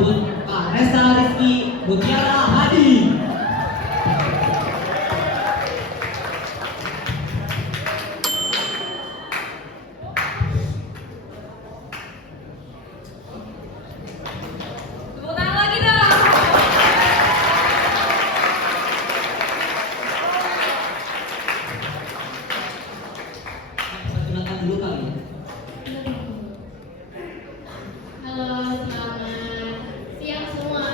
sambut Kak Resa Rizky Mutiara Hadi. Tepuk tangan lagi dong. Perkenalkan dulu kali ya. Halo, selamat siang semua.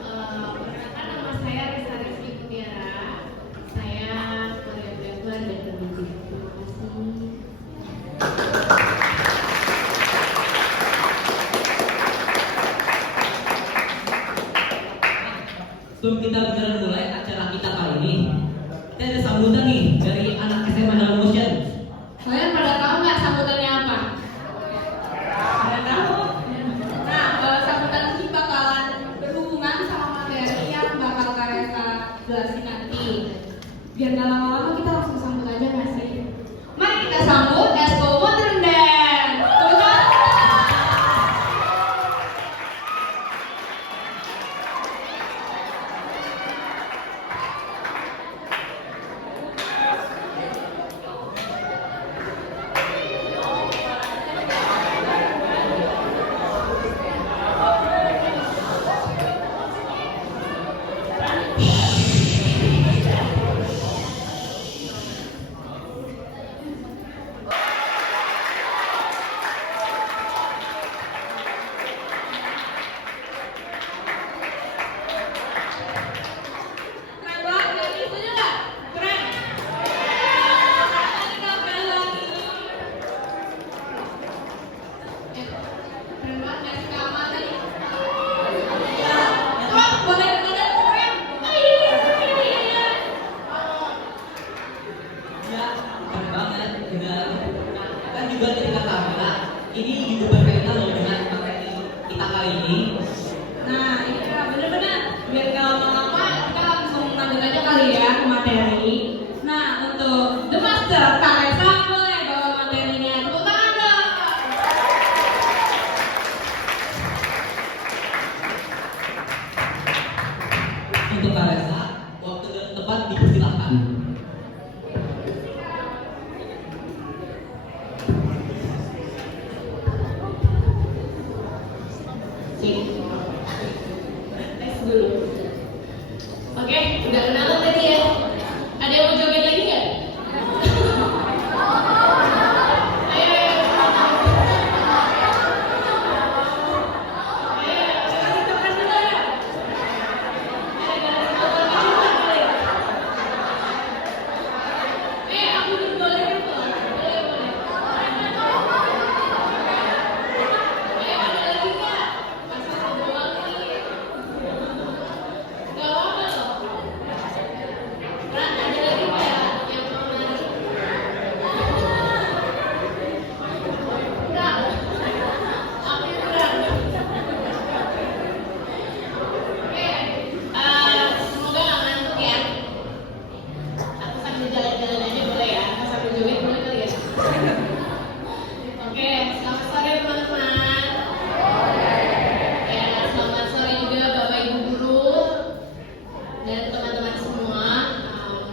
Perkenalkan nama saya Resa Rizky Mutiara. Saya koreografer dan pembimbing. Terima kasih. Sebelum kita beneran mulai acara kita kali ini, kita ada sambutan nih dari anak SMA Dalam Motion. Kalian pada tahu nggak sambutannya apa? Pada tahu? Nah, sambutan ini bakalan berhubungan sama materi yang bakal Kak Resa jelasin nanti. Biar nggak lama-lama kita langsung sambut aja nggak sih? Mari kita sambut Expo Modern Dance. Tepuk tangan. Keren banget, ya? Setuju nggak? Keren. Sekali lagi. Keren banget nggak sih Kama tadi? Wah, boleh keren. Iya. Ya, keren banget. Benar. Kan juga ketika kamera, ini juga berkaitan loh dengan materi kita kali ini. Nah, iya bener-bener. Biar nggak lama-lama, kita langsung lanjut aja kali ya ke materi. Nah, untuk The Master, Kak Resa boleh bawa materinya. Tepuk tangan dong. Untuk Kak Resa, waktu dan tempat dipersilahkan. Sip. Tes dulu. Oke, udah kenalan tadi ya. Ada yang mau joget lagi nggak? Ayo, ayo. Ayo, kasih joget dulu ya. Ayo, kasih joget kali. Aku juga boleh kan, Pak? Boleh, boleh. Ada lagi nggak? Masa mau doang nih? Gak apa-apa loh. Ran, ada lagi nggak yang mau nari? Kurang. Aku kurang. Oke, semoga nggak ngantuk ya. Aku sambil jalan-jalan aja boleh ya? Aku sambil joget boleh kali ya? Oke, selamat sore teman-teman. Ya, selamat sore juga Bapak Ibu guru dan teman-teman semua.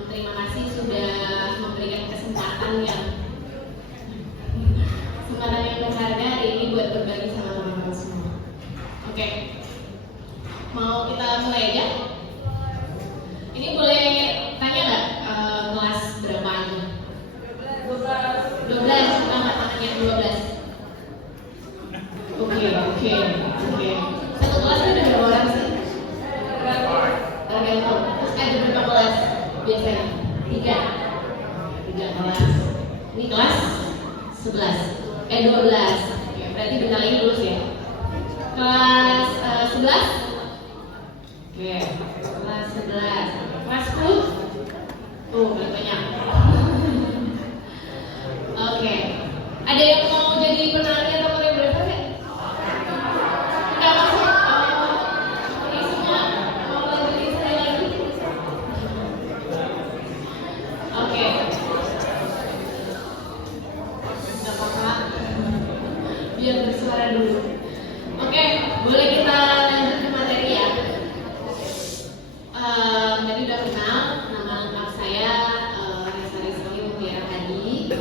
Terima kasih sudah memberikan kesempatan yang berharga hari ini buat berbagi sama teman-teman semua. Oke, mau kita mulai aja? Ini boleh tanya nggak kelas berapa aja? 12. Angkat tangannya 12. Oke. Satu kelas ada berapa orang sih? Tergantung. Terus ada berapa kelas biasanya? 3 kelas. Ini kelas 11. 12. Oke, berarti bentar lagi lulus ya. Kelas 11. Oke, kelas 11. Kelas 10. Tuh, banyak. Oke. Ada yang mau jadi penari atau koreografer nggak? Nggak masuk. Ini semua mau lanjutin sekali lagi. Oke. Nggak apa-apa. Biar istirahat dulu. Oke, boleh kita lanjut ke materi ya. Tadi udah kenal, nama lengkap saya Resa Rizky Mutiara Hadi,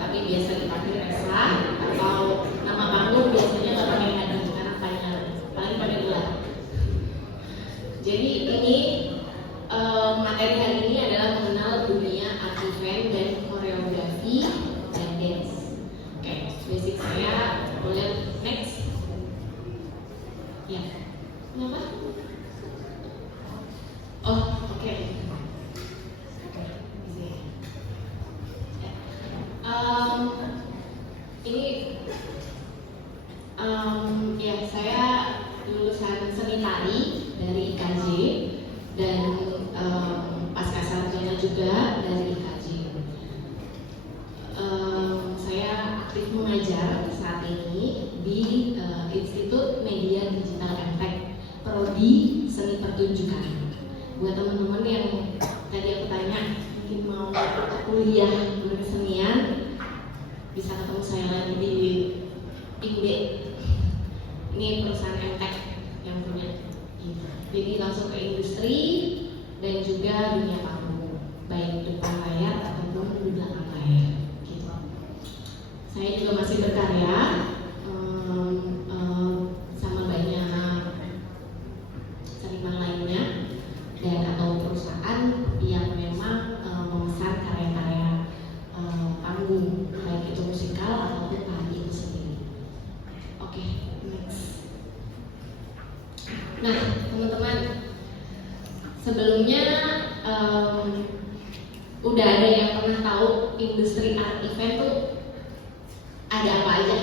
tapi biasa dipanggil Resa, atau nama panggung biasanya nggak pakai Hadi karena paling pada gelar. Jadi ini materi hari ini adalah mengenal dunia art event dan koreografi dan dance. Oke, basic saya boleh next. Ya, kenapa? Oh, oke. Bisa ya. Ini ya saya lulusan seni tari dari IKJ dan pasca sarjana juga dari IKJ. Saya aktif mengajar saat ini di Institut Media Digital Effect Prodi Seni Pertunjukan. Buat teman-teman yang tadi aku tanya mungkin mau kuliah berkesenian, bisa ketemu saya lagi di IUD. Ini perusahaan MTech yang punya. Jadi langsung ke industri dan juga dunia panggung, baik depan layar ataupun di belakang layar. Gitu. Saya juga masih berkarya sama banyak seniman lainnya dan atau perusahaan yang memang memesan karya-karya panggung, baik itu musikal ataupun tari itu sendiri. Oke, next. Nah, teman-teman, sebelumnya udah ada yang pernah tahu industri art event tuh ada apa aja?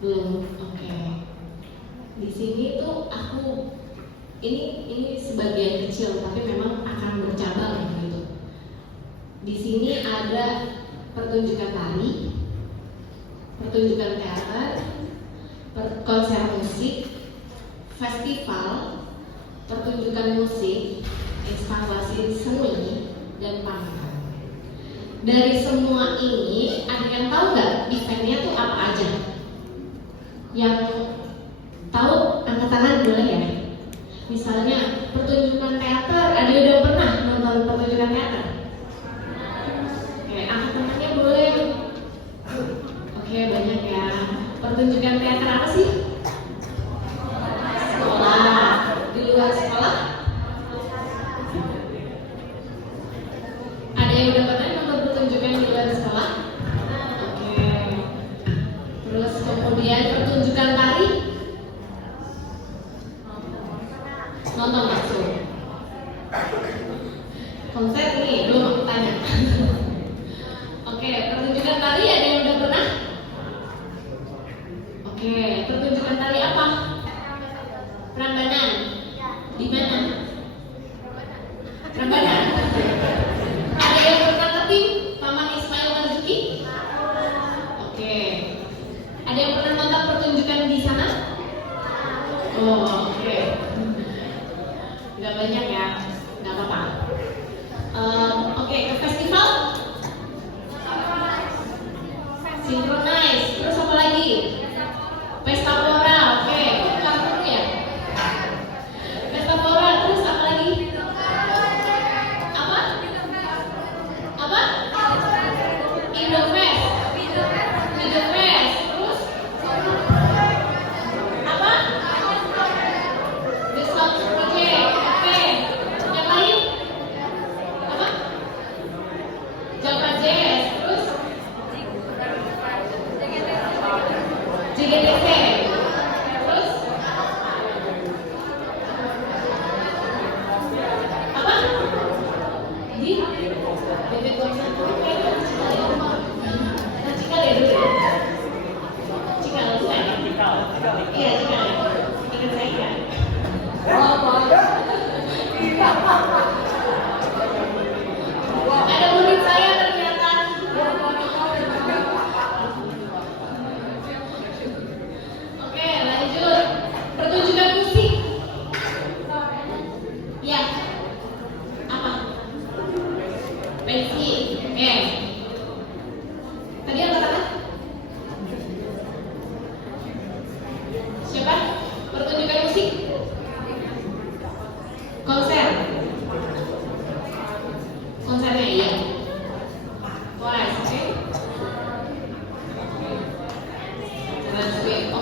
Belum. Oke. Di sini tuh aku ini sebagian kecil tapi memang akan bercabang gitu. Di sini ada pertunjukan tari, pertunjukan teater, konser musik, festival, pertunjukan musik, instalasi seni, dan pameran. Dari semua ini, ada yang tahu nggak eventnya tuh apa aja? Yang tahu angkat tangan boleh ya? Misalnya pertunjukan teater, ada yang udah pernah nonton pertunjukan teater? Oke, angkat tangannya boleh. Oke, banyak ya. Pertunjukan teater apa sih? Sekolah. Di luar sekolah? Ada yang udah pernah nonton pertunjukan di luar sekolah? Oke. Terus kemudian pertunjukan tari? Nonton langsung. Konser nih, belum aku tanya. Oke, pertunjukan tari ada yang udah pernah? Oke, pertunjukan tari apa? Prambanan. Di mana? Prambanan. Ada yang pernah ke tim Paman Ismail Marzuki? Oke. Ada yang pernah nonton pertunjukan di sana? Oh, oke. Gak banyak ya, gak apa-apa. Oke, ke festival? Synchronize. Terus apa lagi? Pesta Pora, oke. Kamu ya? Pesta Pora, terus apa lagi? Apa? Apa? Indofest. Indofest. Terus? Apa? The Sound Project, oke. Yang lain? Apa? Java Jazz. Terus?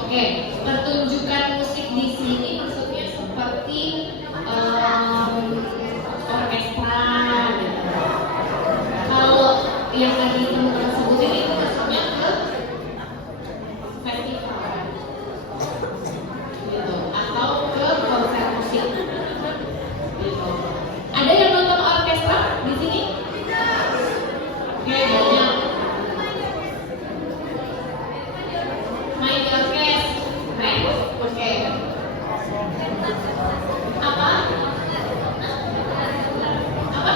Oke, pertunjukan musik di sini maksudnya seperti orkestra gitu. Kalau yang tadi teman-teman sebutin itu maksudnya ke festival gitu, atau ke konser musik gitu. Ada yang nonton orkestra di sini? Oke, banyak. Main di orkes, keren. Oke. Apa? Apa?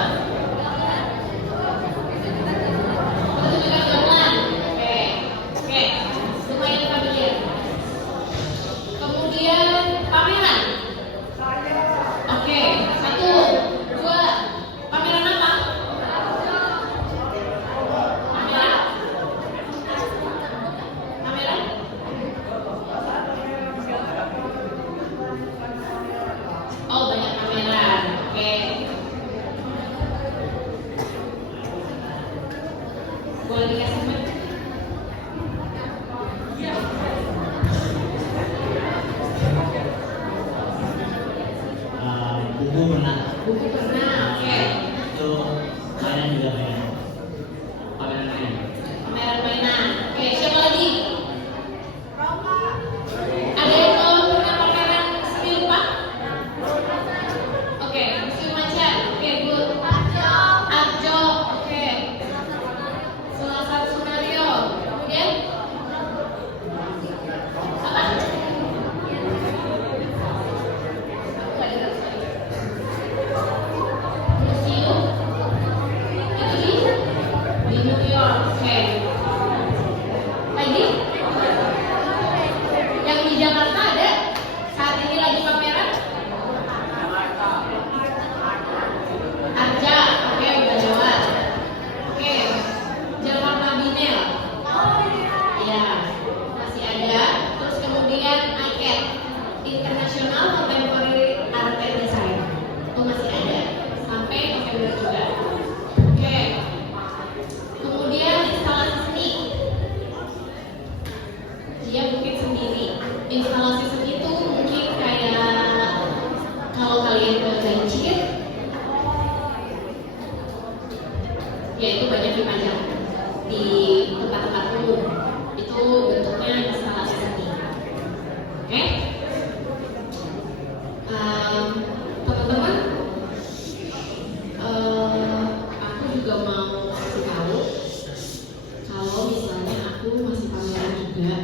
Pertunjukan gamelan. Oke. Oke. Lumayan familiar. Kemudian pameran. Oke. 1, 2. Pameran apa? Pameran? Pameran? Oh, banyak pameran. Oke. Boleh dikasih mic? Buku pernah. Buku pernah. Oke. Itu mainan juga mainan. Pameran mainan. Pameran mainan. Oke, siapa lagi? Ada yang mau pernah pameran seni rupa? Oke, museum macan. Oke, good. Arjo. Oke. Selatan Sunario. Kemudian apa? Aku nggak dengar. Museum itu di New York. Oke. Lagi? Yang di Jakarta ada? Saat ini lagi pameran? Arja, oke, udah lewat. Oke, Jakarta Binel. Ya, masih ada. Terus kemudian ICAD, International Contemporary Art and Design. Itu masih ada sampai November juga. Oke. Kemudian instalasi seni. Dia mungkin sendiri. Instalasi seni itu mungkin kayak kalau kalian ke Gancir, ya itu banyak dipajang di tempat-tempat umum. Itu bentuknya instalasi seni. Oke? Teman-teman, aku juga mau kasih tahu kalau misalnya aku masih pameran juga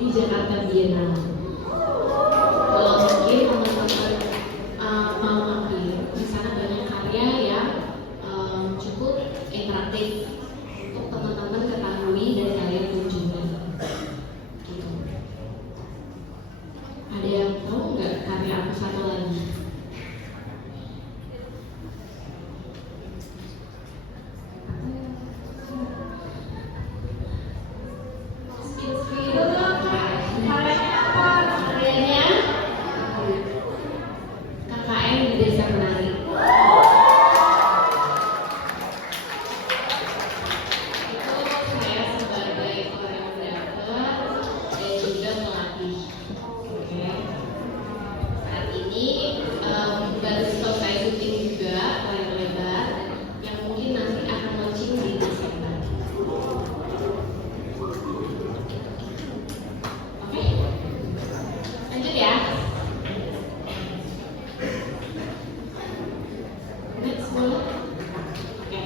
di Jakarta Biennale. Kalau mungkin teman-teman mau mampir, di sana banyak karya yang cukup interaktif untuk teman-teman ketahui dan kalian kunjungi. Gitu. Ada yang tahu nggak karya aku satu lagi? Karyanya KKN di Desa Menari. Itu saya sebagai koreografer dan juga pelatih. Oke. Saat ini baru selesai syuting juga layar lebar yang mungkin nanti akan launching di Desember. Oke, lanjut ya. Next boleh? Oke.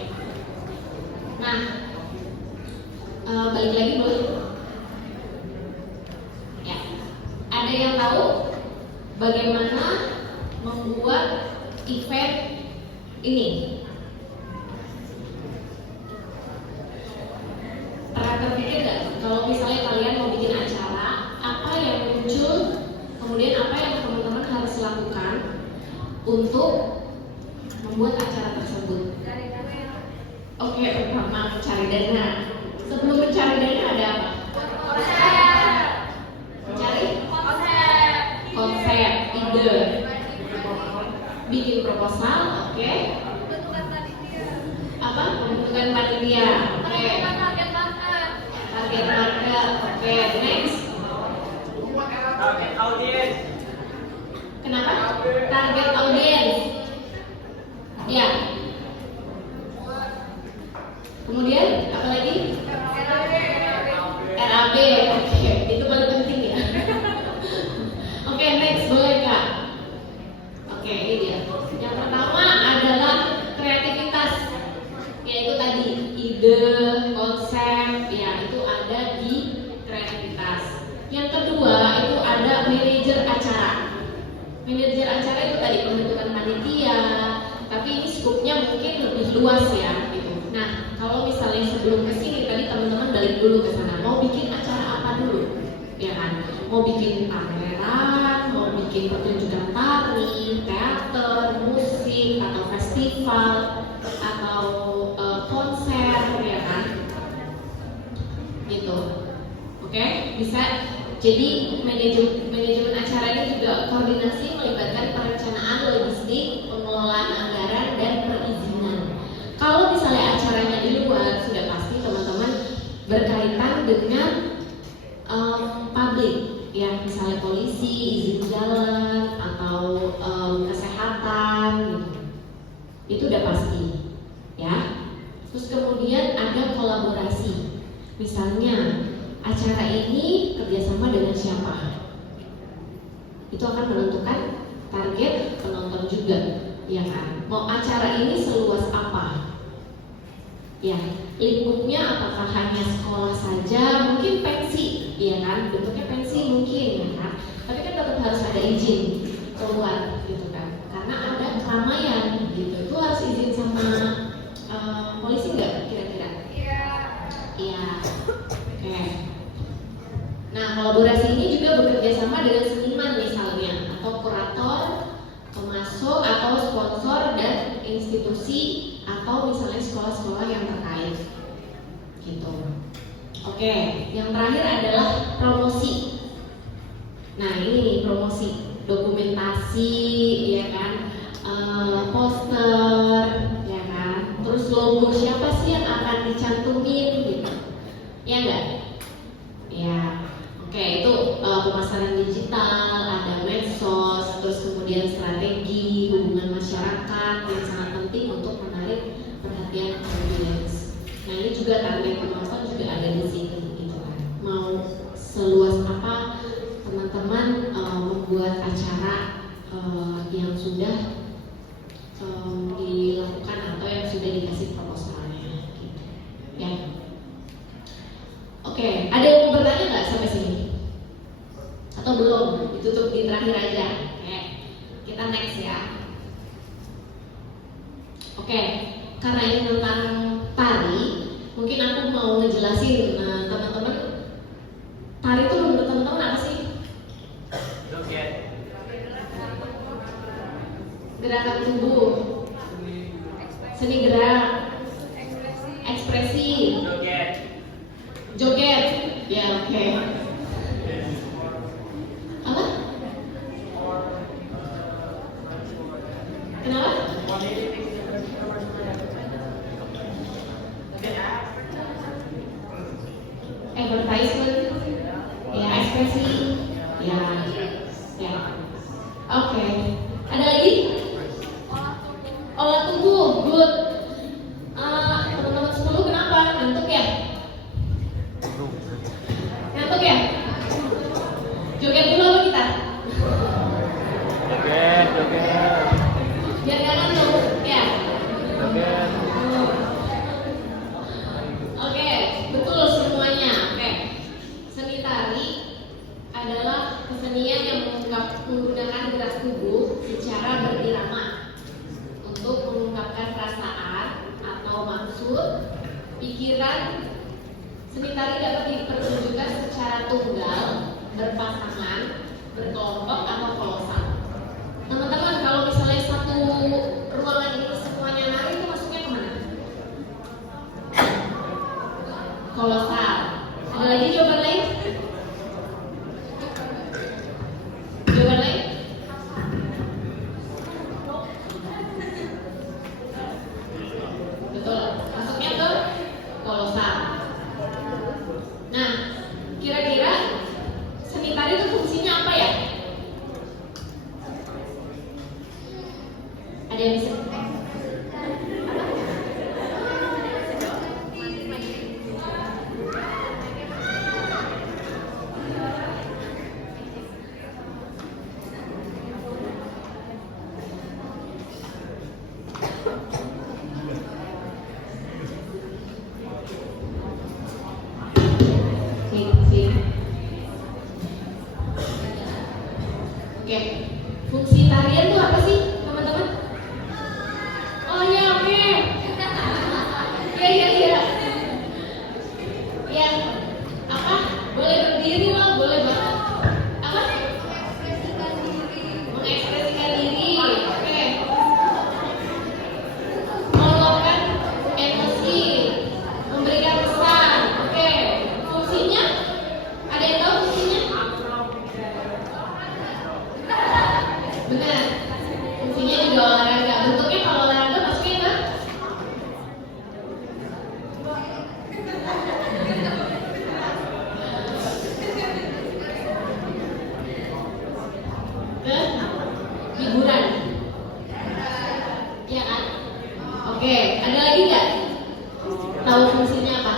Nah, balik lagi boleh? Ya. Ada yang tahu bagaimana membuat event ini? Pernah terpikir nggak kalau misalnya kalian mau bikin acara, apa yang muncul, kemudian apa yang teman-teman harus lakukan untuk membuat acara tersebut? Oke, pertama mencari dana. Sebelum mencari dana ada apa? Mencari konsep, ide, bikin proposal, oke? Apa? Pembentukan panitia, oke? Target market, oke? Next, apa? Target audience. Ya. Kemudian apa lagi? RAB. Oke, itu paling penting ya. Oke, next boleh Kak? Oke, ini dia. Yang pertama adalah kreativitas, yaitu tadi ide, konsep, ya itu ada di kreativitas. Yang kedua itu ada manajer acara. Manajer acara itu tadi pembentukan panitia, tapi ini skupnya mungkin lebih luas ya gitu. Nah, kalau misalnya sebelum kesini tadi teman-teman balik dulu ke sana, mau bikin acara apa dulu, ya kan? Mau bikin pameran, mau bikin pertunjukan tari, teater, musik, atau festival, atau konser, ya kan? Gitu, oke? Bisa. Jadi manajemen acara ini juga koordinasi melibatkan perencanaan logistik, pengelolaan anggaran, dan perizinan. Kalau misalnya acaranya di luar, sudah pasti teman-teman berkaitan dengan publik, ya misalnya polisi, izin jalan, atau kesehatan, gitu. Itu udah pasti, ya. Terus kemudian ada kolaborasi, misalnya acara ini kerjasama dengan siapa, itu akan menentukan target penonton juga, ya kan? Mau acara ini seluas apa? Ya, lingkupnya apakah hanya sekolah saja, mungkin pensi, ya kan? Bentuknya pensi mungkin, ya kan? Tapi kan tetap harus ada izin keluar, gitu kan? Karena ada keramaian, gitu. Itu harus izin sama polisi nggak kira-kira? Iya. Oke. Nah, kolaborasi ini juga bekerja sama dengan seniman misalnya, atau kurator, pemasok, atau sponsor dan institusi, atau misalnya sekolah-sekolah yang terkait, gitu. Oke, yang terakhir adalah promosi. Nah, ini nih promosi, dokumentasi, ya kan, poster, ya kan, terus logo siapa sih yang akan dicantumin, gitu, ya enggak? Ya. Oke, itu pemasaran digital, ada medsos, terus kemudian strategi hubungan masyarakat yang sangat penting untuk menarik perhatian audiens. Nah, ini juga target penonton juga ada di sini, gitu kan. Mau seluas apa teman-teman membuat acara yang sudah dilakukan atau yang sudah dikasih proposalnya, gitu. Ya. Oke, ada yang mau bertanya nggak sampai sini? Atau belum? Ditutup di terakhir aja. Oke, kita next ya. Oke, karena ini tentang tari, mungkin aku mau ngejelasin teman-teman. Tari itu menurut teman-teman apa sih? Gerakan tubuh, seni gerak, ekspresi. Joget, ya oke. Apa? Kenapa? Advertisement, ya ekspresi, ya, ya. Oke. Ada lagi? Olah tubuh, good. Teman-teman 10 kenapa? Ngantuk ya? Ngantuk ya? Joget dulu apa kita? Joget. Biar gak ngantuk, ya? Joget. Oke, betul semuanya. Oke. Seni tari adalah kesenian yang menggunakan gerak tubuh secara berirama untuk mengungkapkan perasaan atau maksud, pikiran. Seni tari dapat dipertunjukkan secara tunggal, berpasangan, berkelompok, atau kolosal. Teman-teman, kalau misalnya satu ruangan ini semuanya nari, itu masuknya kemana? Kolosal. Ada lagi jawaban lain? Jawaban lain? Betul, masuknya ke kolosal. Nah, kira-kira seni tari itu fungsinya apa ya? fungsinya apa?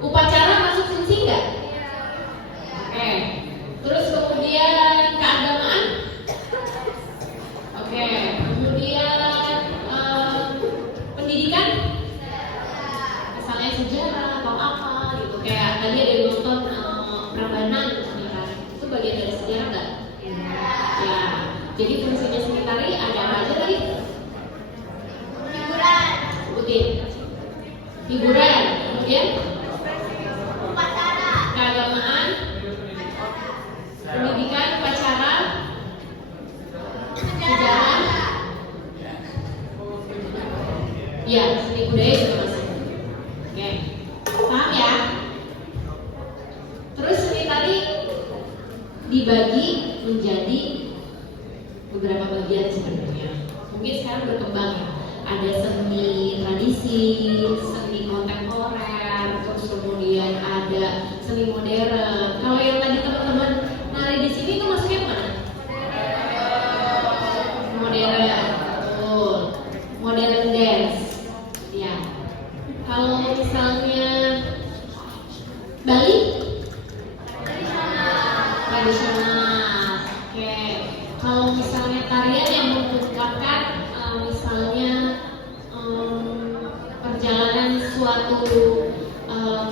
Upacara masuk fungsi nggak? Oke. Terus kemudian keagamaan? Oke. Kemudian pendidikan? Misalnya sejarah atau apa gitu. Kayak tadi ada yang nonton Prambanan misalnya. Itu bagian dari sejarah nggak? Ya. Jadi fungsinya sekretari ada apa aja tadi? Hiburan. Sebutin. Hiburan. Kemudian? Keagamaan, pendidikan, upacara, sejarah, ya seni budaya juga masuk. Oke, paham ya? Terus seni tari dibagi menjadi beberapa bagian sebenarnya. Mungkin sekarang berkembang ya. Ada seni tradisi, seni kontemporer, terus kemudian ada seni modern. Kalau yang tadi teman-teman nari di sini tuh masuknya mana? Modern, betul. Modern dance, ya. Kalau misalnya Bali, tradisional. Oke. Kalau misalnya tarian yang mengungkapkan misalnya perjalanan suatu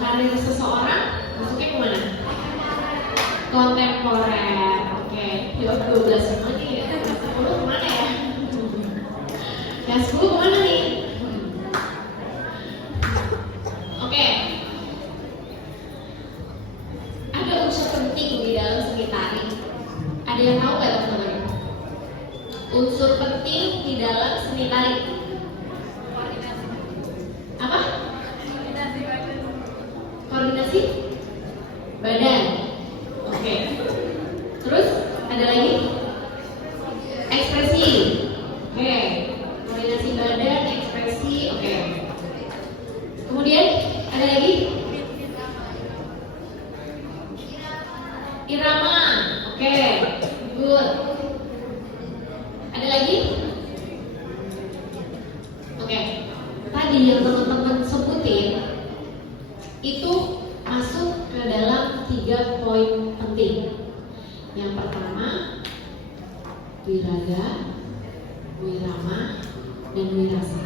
karir seseorang, masuknya kemana? Kontemporer. Oke. Yuk 12 semua nih. 10 kemana ya? Yang 10 kemana nih? Oke. Ada unsur penting di dalam seni tari. Ada yang tahu nggak teman-teman? Unsur penting di dalam seni tari apa? Koordinasi badan. Oke. Terus ada lagi? Ekspresi. Oke. Koordinasi badan, ekspresi. Oke. Kemudian ada lagi? Irama. Oke. Good. Ada lagi? Oke. Tadi yang teman-teman sebutin itu masuk ke dalam 3 poin penting. Yang pertama, wiraga, wirama, dan wirasa.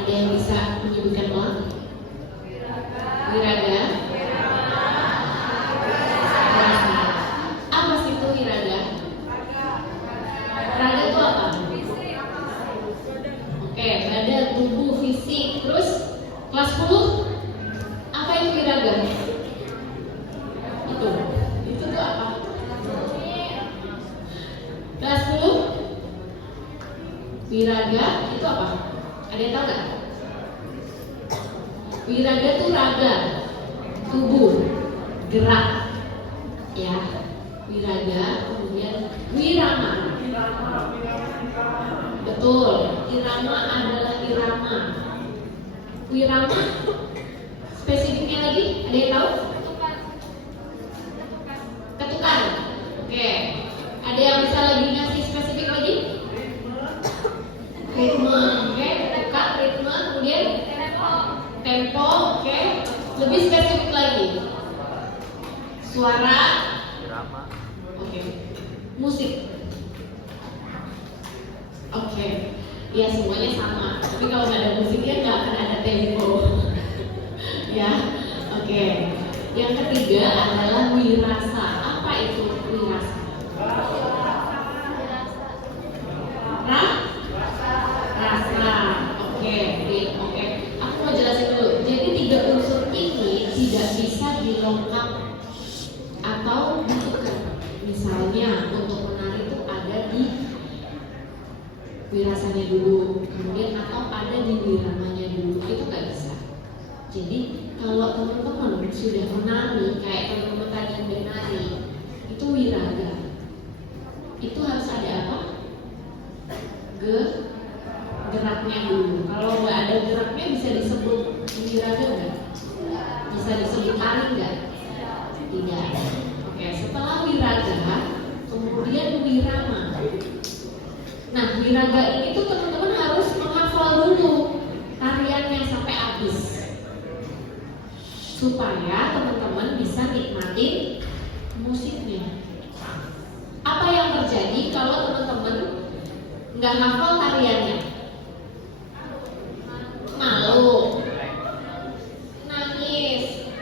Ada yang bisa menyebutkan ulang? Wiraga, wirasa. Apa sih itu wiraga? Raga itu apa? Oke, badan, tubuh, fisik. Terus kelas 10 apa itu wiraga? Itu tuh apa? Kelas 10 wiraga itu apa? Ada yang tahu nggak? Wiraga itu raga, tubuh, gerak, ya. Wiraga, kemudian wirama. Betul, irama adalah irama. Wirama, spesifiknya lagi, ada yang tahu? Ketukan. Oke, ada yang bisa lagi ngasih spesifik lagi? Ritme, oke, ketukan, ritme, kemudian tempo, oke. Lebih spesifik lagi. Suara, oke. Musik. Oke, ya semuanya sama. Tapi kalau nggak ada musiknya nggak akan ada tempo. Ya, oke. Yang ketiga adalah wirasa. Apa itu wirasa? Rasa. Oke. Aku mau jelasin dulu. Jadi 3 unsur ini tidak bisa dilengkap atau ditukar. Misalnya untuk menari itu ada di wirasanya dulu, kemudian atau ada di wiramanya dulu, itu nggak bisa. Jadi kalau teman-teman sudah menari kayak teman-teman tadi yang menari, itu wiraga. Itu harus ada apa? Geraknya dulu. Kalau nggak ada geraknya bisa disebut wiraga nggak? Bisa disebut tari nggak? Tidak. Oke, setelah wiraga, kemudian wirama. Nah, wiraga ini tuh teman-teman harus menghafal dulu tariannya sampai apa. supaya teman-teman bisa nikmatin musiknya. Apa yang terjadi kalau teman-teman nggak hafal tariannya? Malu, nangis,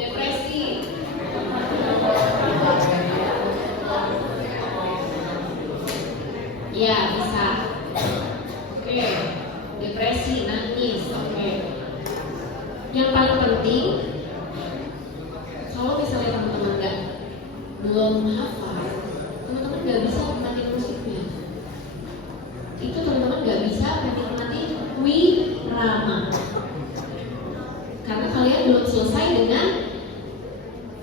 depresi. Ya, bisa. Oke, depresi, nangis. Oke. Yang paling penting, kalau misalnya teman-teman belum hafal, teman-teman nggak bisa menikmati musiknya. Itu teman-teman nggak bisa menikmati wirama, karena kalian belum selesai dengan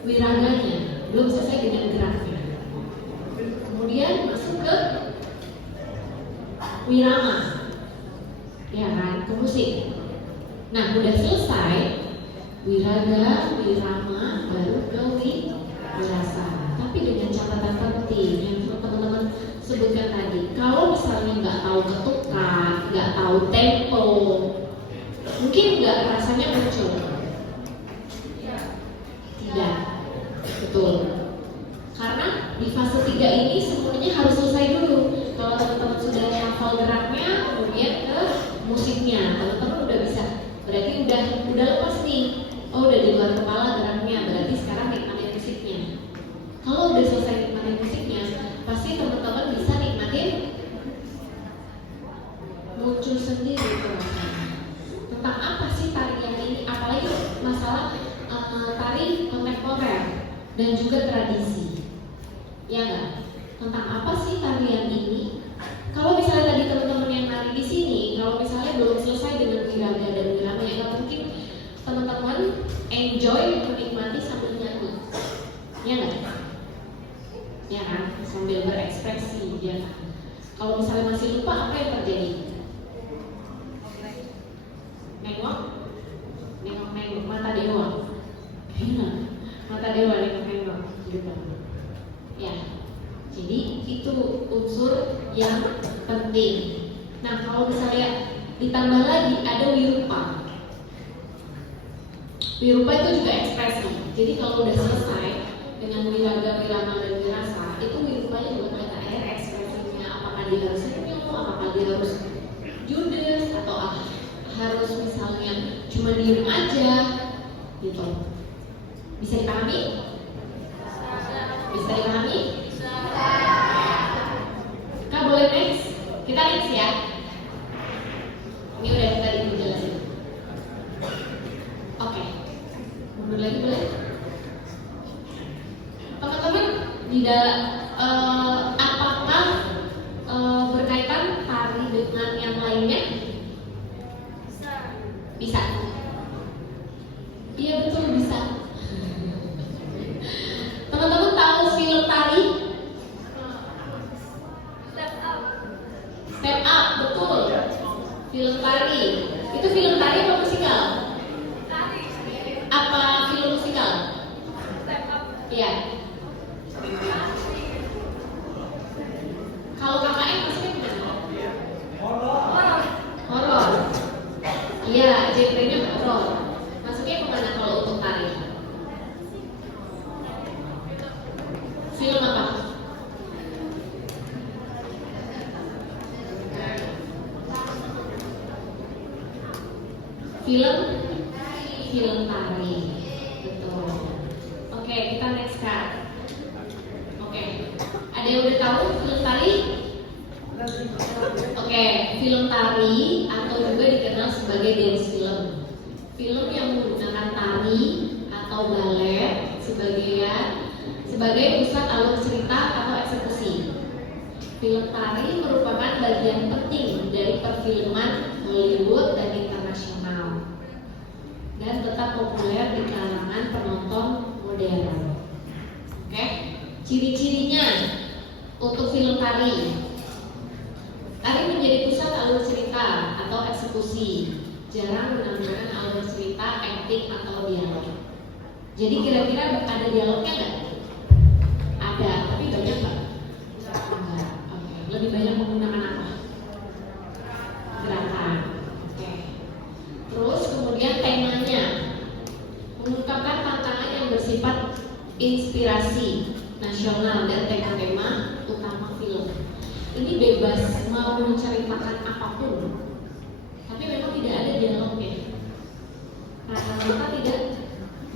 wiraganya, belum selesai dengan geraknya. Kemudian masuk ke wirama, ya kan, ke musik. Nah, udah selesai wiraga, wirama, baru ke wirasa. Tapi dengan catatan penting yang teman-teman sebutkan tadi. Kalau misalnya nggak tahu ketukan, nggak tahu tempo, mungkin nggak rasanya muncul. Tidak, betul. Karena di fase 3 ini semuanya harus selesai dulu. Kalau teman-teman sudah hafal geraknya, kemudian ke musiknya, teman-teman udah bisa. Berarti udah lepas nih. Oh, udah di luar kepala geraknya. Berarti sekarang nikmatin musiknya. Kalau udah selesai nikmatin musiknya, pasti teman-teman bisa nikmatin muncul sendiri perasaan. Tentang apa sih tarian ini? Apalagi masalah tari kontemporer dan juga tradisi. Ya nggak? Tentang apa sih tarian ini? Kalau misalnya tadi teman-teman yang nari di sini, kalau misalnya belum selesai dengan wiraga dan wirama, ya nggak mungkin teman-teman enjoy menikmati sambil nyanyi, ya nggak? Ya kan? Sambil berekspresi, ya kan? Kalau misalnya masih lupa, apa yang terjadi? Nengok mata dewa, mata dewa nengok, gitu. Ya. Jadi itu unsur yang penting. Nah, kalau misalnya ditambah lagi ada wirupa. Wirupa itu juga ekspresi. Jadi kalau udah selesai dengan wiraga, wirama, dan wirasa, itu wirupanya juga mereka ekspresinya. Apakah dia harus senyum, apakah dia harus judes, atau harus misalnya cuma diem aja, gitu. Bisa dipahami? Bisa dipahami? Kak, boleh next? Kita next ya. Ini udah tadi dijelasin. Oke. Mundur lagi boleh? Teman-teman, di dalam apakah berkaitan tari dengan yang lainnya? Bisa. Iya, betul, bisa. Teman-teman tahu film tari? Step Up, betul. Film tari. Itu film tari apa musikal? Tari. Apa film musikal? Step Up. Iya. Kalau KKN maksudnya gimana? Horor. Iya, genrenya horor. Masuknya kemana kalau untuk tari? Film apa? Film tari, betul. Oke, kita next Kak. Oke, ada yang udah tahu film tari? Oke, film tari atau juga dikenal sebagai dance film. Film yang menggunakan tari atau balet sebagai pusat alur cerita atau eksekusi. Film tari merupakan bagian penting dari perfilman Hollywood dan internasional dan tetap populer di kalangan penonton modern. Oke, ciri-cirinya untuk film tari. Tari menjadi pusat alur cerita atau eksekusi. Jarang menggunakan alur cerita, acting atau dialog. Jadi kira-kira ada dialognya nggak? Ada, tapi banyak nggak? Enggak. Oke. Lebih banyak menggunakan apa? Gerakan. Oke. Terus kemudian temanya. inspirasi nasional dan tema-tema utama film. Ini bebas mau menceritakan apapun, tapi memang tidak ada dialognya. Rata-rata tidak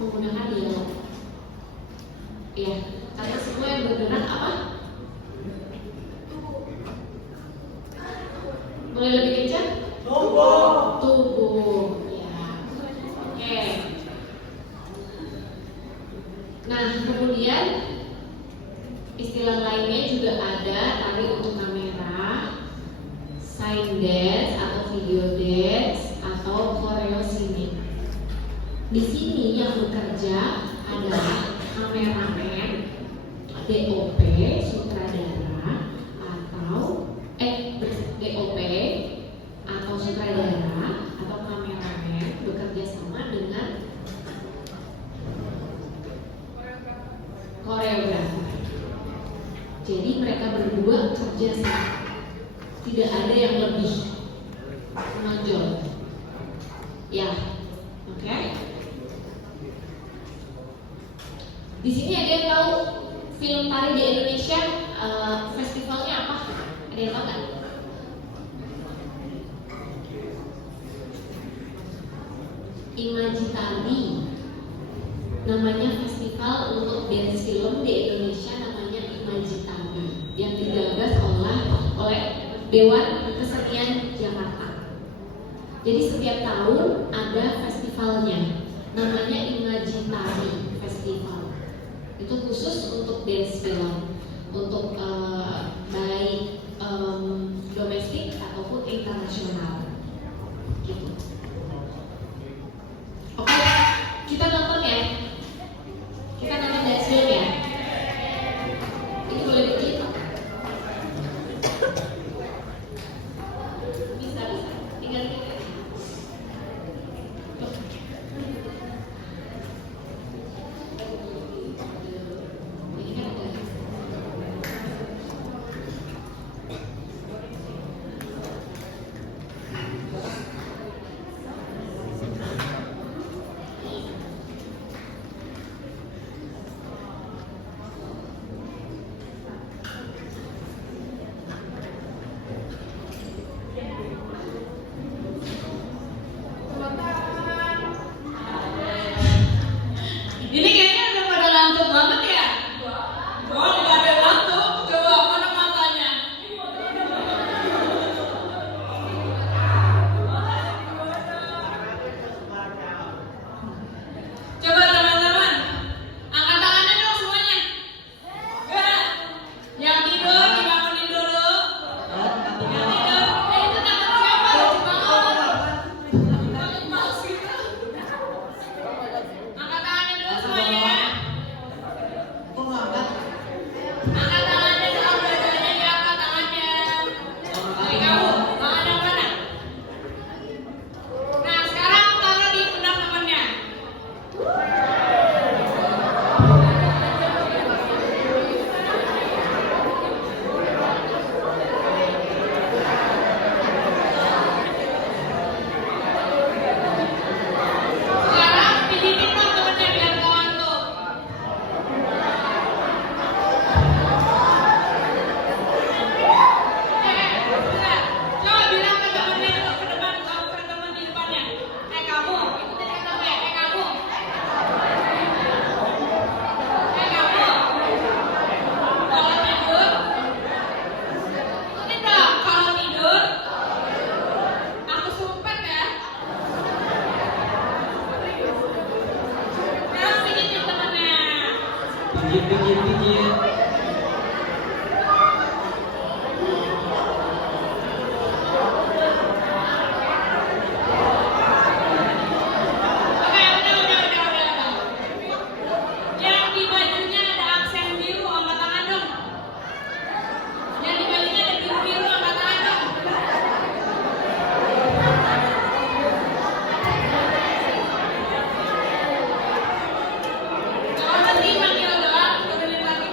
menggunakan dialog. Ya, karena semua yang bergerak apa? Boleh lebih kencang? Tubuh. Ya. Oke. Nah, kemudian istilah lainnya juga ada tari untuk kamera, sign dance atau video dance atau koreosinik. Di sini yang bekerja adalah kameramen, DOP, sutradara atau DOP atau sutradara atau kameramen bekerja sama dengan koreografer. Jadi mereka berdua kerja sama, tidak ada yang lebih menonjol. Ya, oke. Di sini ada yang tahu film tari di Indonesia festivalnya apa? Ada yang tahu nggak? Imajitari, namanya festival untuk dance film di Indonesia, namanya Imajitari, yang digagas oleh Dewan Kesenian Jakarta. Jadi setiap tahun ada festivalnya, namanya Imajitari Festival. Itu khusus untuk dance film, untuk baik domestik ataupun internasional. Gitu. Oke, kita nonton ya. Kita nonton dance film ya. Ini boleh dikit. Bisa, tinggal dikit. Ini kan ada. Ini kayaknya udah pada ngantuk banget ya? Oh, nggak ada ngantuk. Coba mana matanya? Coba teman-teman, angkat tangannya dong semuanya. Yang tidur dibangunin dulu. Yang tidur, itu takut siapa? Bangun. Takut males gitu. Angkat tangannya dulu semuanya ya. Kok nggak angkat? Angkat tangannya dong, dua-duanya diangkat tangannya. Oke, kamu, tangan yang mana? Nah, sekarang taruh di pundak temannya. Sekarang pijitin dong temennya biar nggak ngantuk. Coba bilang ke temennya itu ke depan, kamu ke temen di depannya. Kamu, ikutin kata gue. Kamu. Kamu. Kalau tidur, ikutin dong. Kalau tidur, aku sumpet ya. Sekarang pijitin temennya. Pijit. Oke, udah. Yang di bajunya ada aksen biru, angkat tangan dong. Yang di bajunya ada biru, angkat tangan dong. Kalau nanti manggil doang, turunin lagi.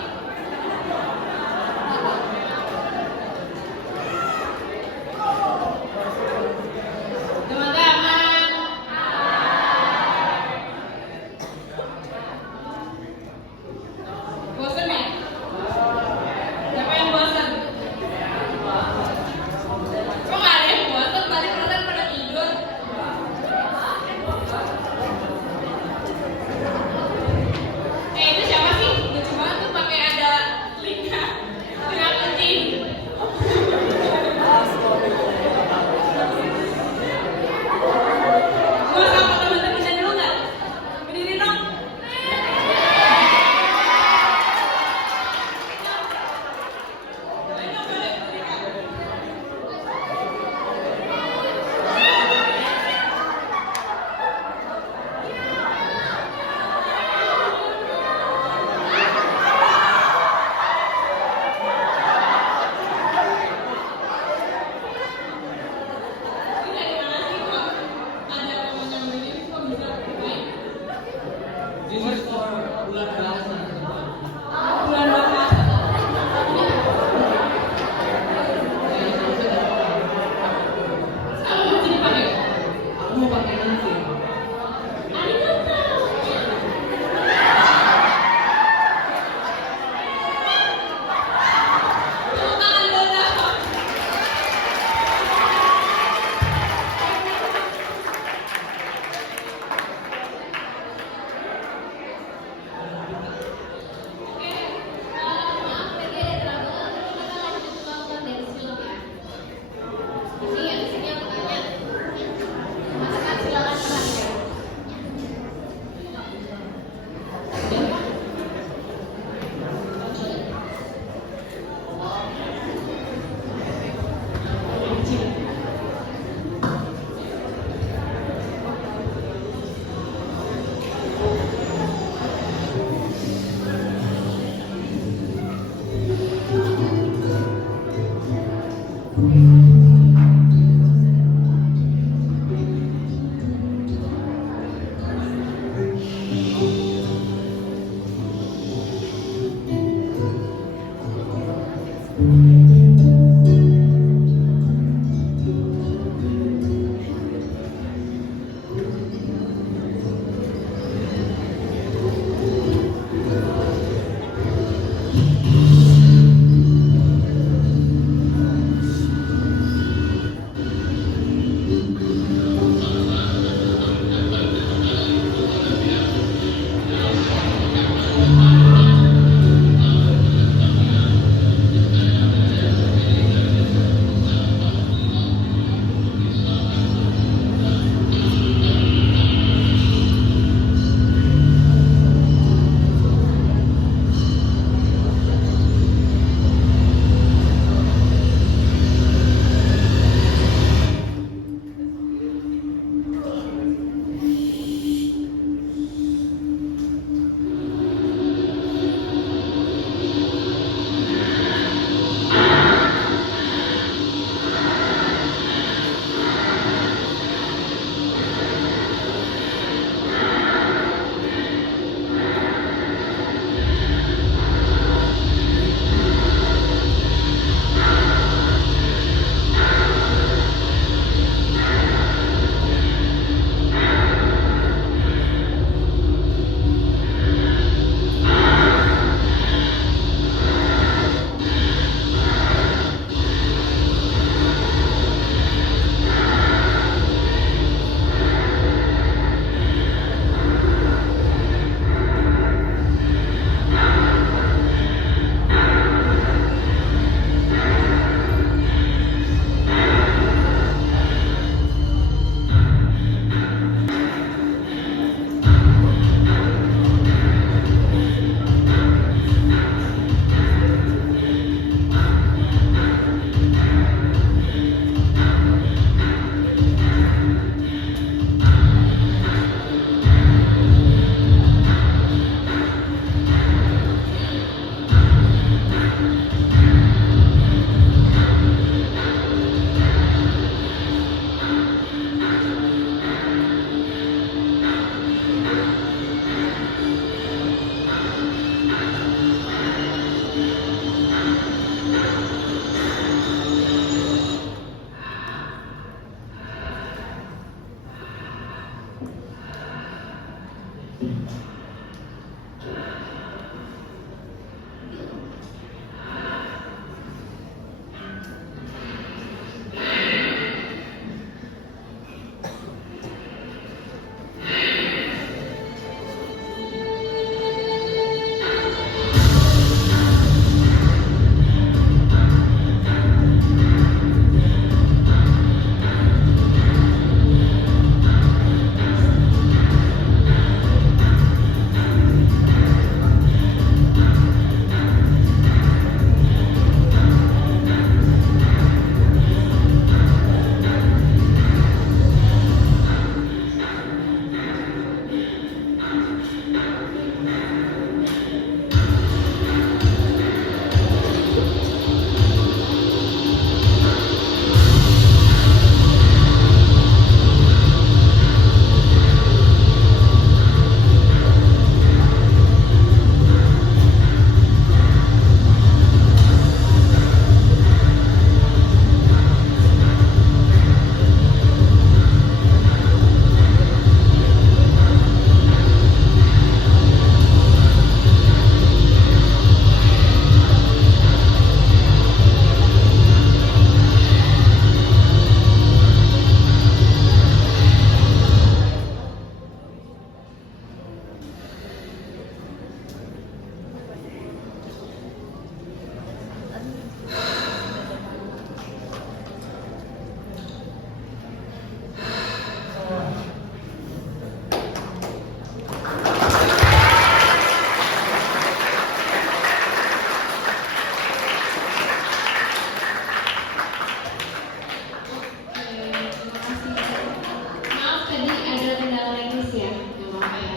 Maaf tadi ada kendala teknis ya, nggak apa-apa ya.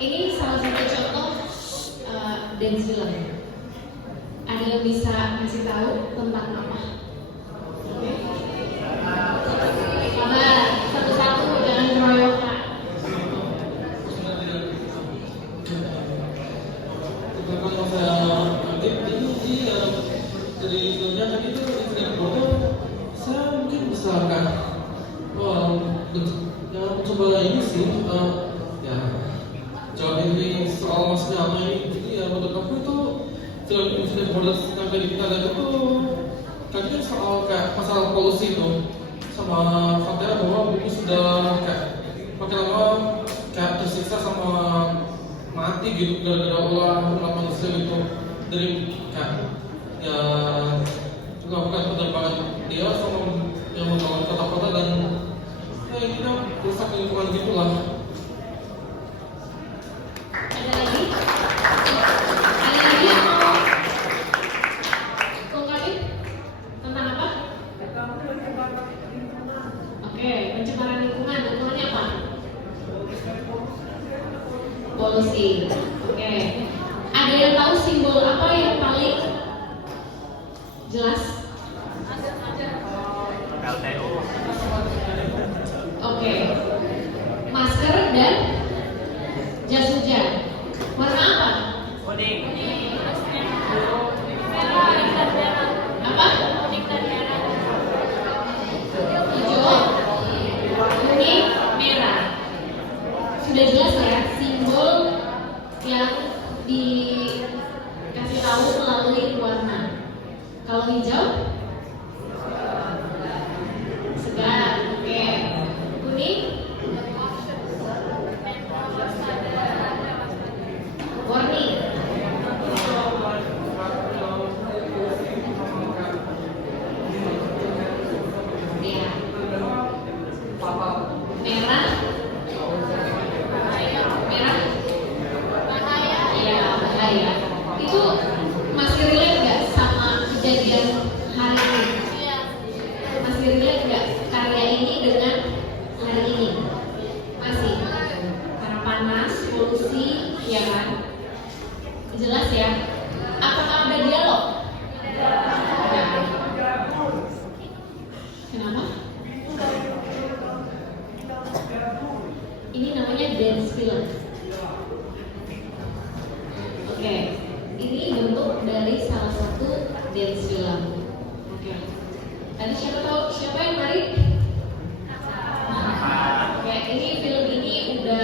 Ini salah satu contoh dance film. Ada yang bisa ngasih tahu tentang apa? Sabar, satu-satu jangan keroyokan. Kalau saya ambil itu dari filmnya tadi itu istri foto, saya mungkin bisa kan, jangan coba ini sih, ya jawab ini soal maksudnya apa ini. Jadi ya menurut aku itu film Infinite Borders yang tadi kita lihat itu tadi soal kayak masalah polusi itu, sama faktanya bahwa bumi sudah kayak makin lama kayak tersiksa sama mati gitu gara-gara ulah manusia gitu, dari kayak ya melakukan penerbangan dia sama yang membangun kota-kota dan ya ini kan rusak lingkungan gitulah. Ada lagi? Ada lagi atau Kongkali? Tentang apa? Oke, pencemaran lingkungan. Lingkungannya apa? Polusi. Oke. Ada yang tahu simbol apa yang paling jelas? Oke. Masker dan jas hujan. Warna apa? Apa? Hijau, kuning, merah. Sudah jelas ya simbol yang dikasih tahu melalui warna. Kalau hijau segar, oke. Kuning warni. Ya. Merah. Merah. Iya, bahaya. Itu masih relate nggak sama kejadian hari ini? Masih relate nggak karya ini dengan hari ini? Masih. Karena panas, polusi, ya kan? Jelas ya. Apakah ada dialog? Kenapa? Ini namanya dance film. Oke, ini bentuk dari salah satu dance film. Oke. Tadi siapa tahu siapa yang menarik? Oke, ini film ini udah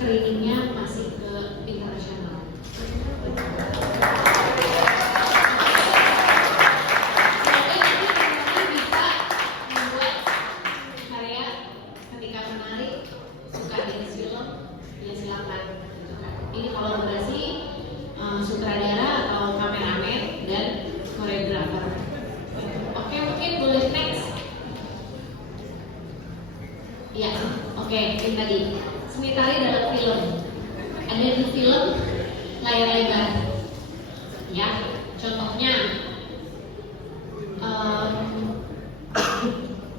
screeningnya masih ke internasional. Semoga nanti teman-teman bisa membuat karya ketika menarik, suka dengan film, ya silakan. Ini kolaborasi sutradara atau kameramen dan koreografer. Oke, mungkin boleh next. Ya, oke, ini tadi seni tari dalam film. Ada di film layar lebar. Ya, contohnya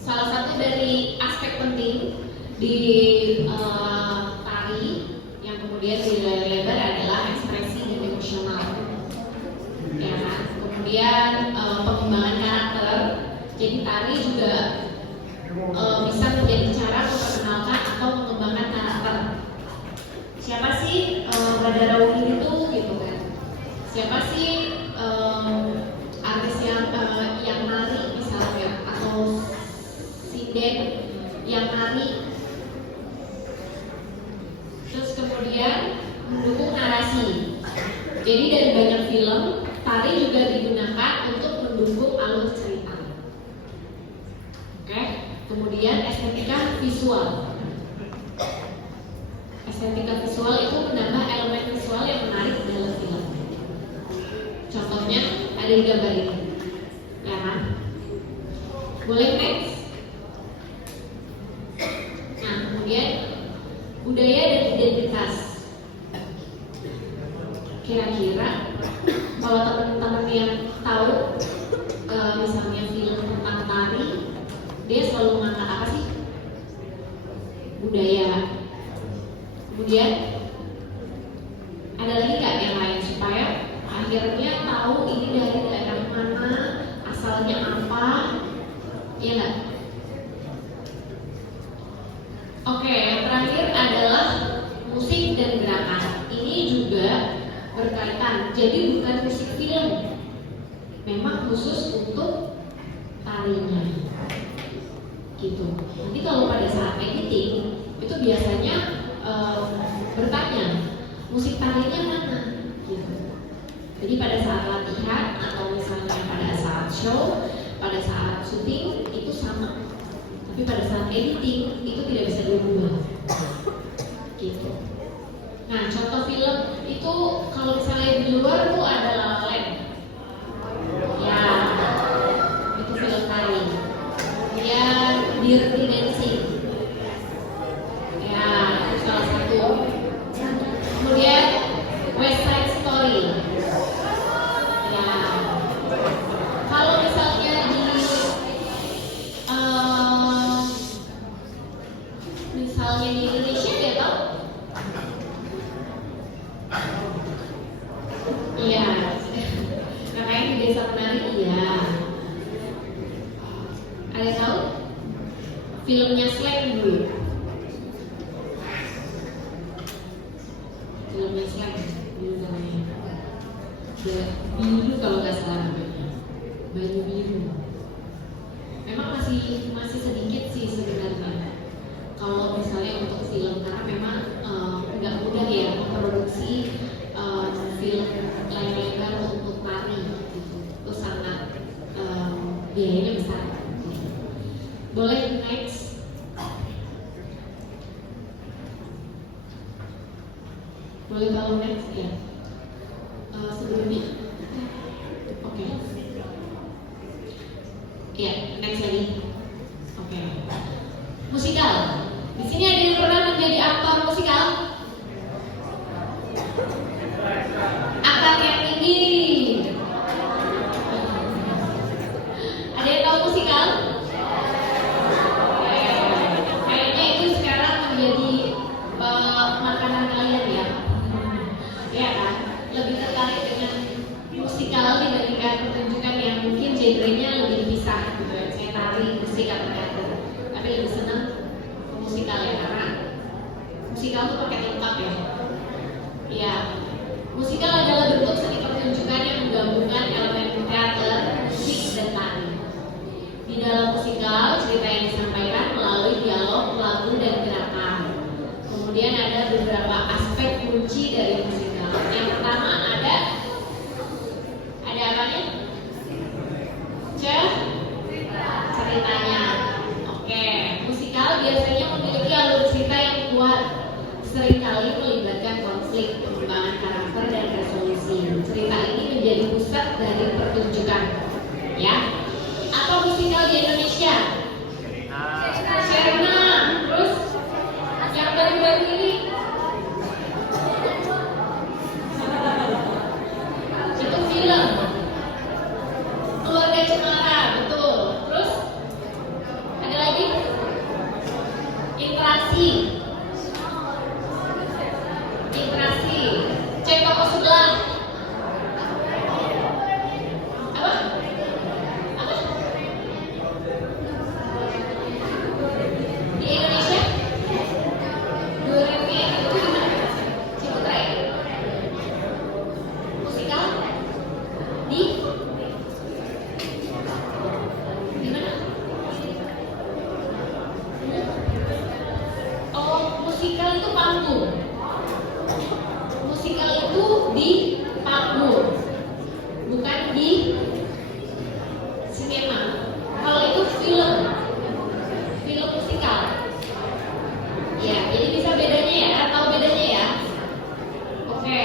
salah satu dari aspek penting di tari yang kemudian di layar lebar adalah ekspresi dan emosional. Ya kan? Kemudian pengembangan karakter. Jadi tari juga bisa menjadi cara memperkenalkan atau mengembangkan karakter. Siapa sih Radha Rauni itu gitu kan? Siapa sih artis yang nari misalnya atau sinden yang nari? Terus kemudian mendukung narasi. Jadi dari banyak film, tari juga digunakan untuk mendukung alur cerita. Oke, kemudian estetika visual. Estetika visual itu menambah elemen visual yang menarik dalam film. Contohnya ada di gambar ini, ya kan? Boleh next? Nah, kemudian budaya dan identitas. Kira-kira kalau teman-teman yang tahu misalnya film tentang tari, dia selalu mengangkat apa sih? Budaya. Kemudian ada lagi nggak yang lain supaya akhirnya tahu ini dari daerah mana, asalnya apa, ya nggak? Oke, yang terakhir adalah musik dan gerakan. Ini juga berkaitan. Jadi bukan musik film, memang khusus untuk tarinya, gitu. Nanti kalau pada saat editing itu biasanya bertanya musik tarinya mana, gitu. Jadi pada saat latihan atau misalnya pada saat show, pada saat syuting itu sama. Tapi pada saat editing itu tidak bisa diubah, gitu. Nah, contoh film itu kalau misalnya di luar tuh ada La La Land. Ya, itu film tari. Kemudian Dirty Dancing. Ya, itu salah satu. Kemudian West Side Story. Ya, kalau misalnya di Indonesia dia tahu. Iya, makanya di Desa Penari iya. Ada yang tahu? Filmnya Slang dulu. Filmnya Slang dulu namanya. Biru kalau nggak salah namanya. Banyu Biru. Memang masih sedikit sih sebenarnya. Kalau misalnya untuk film karena memang nggak mudah ya memproduksi film layar lebar untuk tari, gitu. Itu sangat biayanya besar. Boleh next? Boleh tahu next ya? Sebelumnya? Oke. Ya, next lagi. Oke. Musikal. Di sini ada yang pernah menjadi aktor musikal? Angkat yang tinggi. Ada yang tahu musikal? Kayaknya itu sekarang menjadi makanan kalian ya. Ya kan? Lebih tertarik dengan musikal dibandingkan pertunjukan yang mungkin genrenya lebih dipisah gitu ya. Saya tari, musik atau teater. Tapi lebih senang musikal ya karena musikal itu pakai lengkap ya. Ya, musikal adalah bentuk seni pertunjukan yang menggabungkan elemen teater, musik, dan tari. Di dalam musikal, cerita yang disampaikan melalui dialog, lagu, dan gerakan. Kemudian ada beberapa aspek kunci dari musikal. Yang pertama ada apanya? Ceritanya. Oke, musikal biasanya memiliki alur cerita yang kuat, seringkali melibatkan konflik, pengembangan karakter dan resolusi. Cerita ini menjadi pusat dari pertunjukan. Ya, apa musikal di Indonesia? Sherna. Terus yang baru-baru ini itu film Keluarga Cemara, betul. Terus ada lagi Interaksi, Cek toko sebelah. Apa? Di Indonesia? Doremi itu gimana? Ciputra ya? Musikal? Di mana? Oh, musikal itu panggung. Musikal itu di panggung, bukan di sinema. Kalau itu film musikal. Ya, jadi bisa bedanya ya, atau bedanya ya. Oke.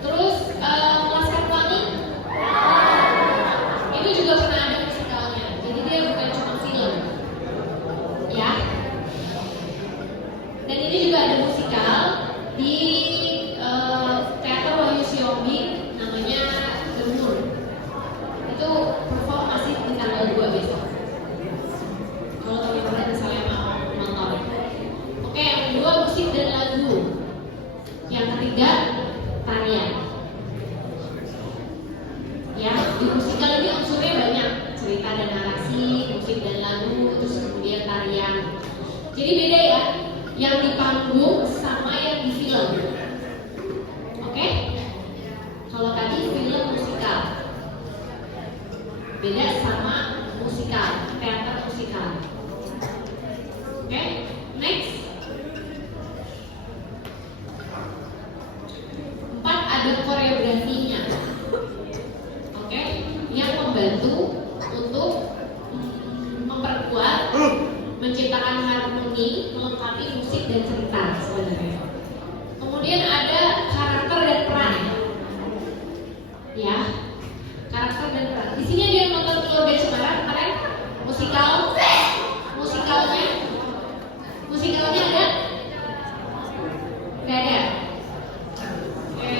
Terus Laskar Pelangi itu juga pernah ada musikalnya. Jadi dia bukan cuma film. Ya. Dan ini juga ada musikal di Teater Wahyu Siombing, namanya Gemur. Itu perform masih di tanggal 2 besok. Kalau teman-teman misalnya mau nonton. Oke, yang kedua musik dan lagu. Yang ketiga tarian. Ya, di musikal ini unsurnya banyak, cerita dan narasi, musik dan lagu, terus kemudian tarian. Jadi beda ya, yang di panggung sama yang di film. Oke? Kalau tadi film musikal, beda sama musikal, teater musikal. Oke? Next. 4, ada koreografinya. Oke? Yang membantu untuk memperkuat, menciptakan harmoni, melengkapi musik dan cerita sebenarnya. Kemudian ada karakter dan peran. Ya, karakter dan peran. Di sini ada yang nonton Keluarga Cemara kemarin? Musikalnya ada? Nggak ada. Oke.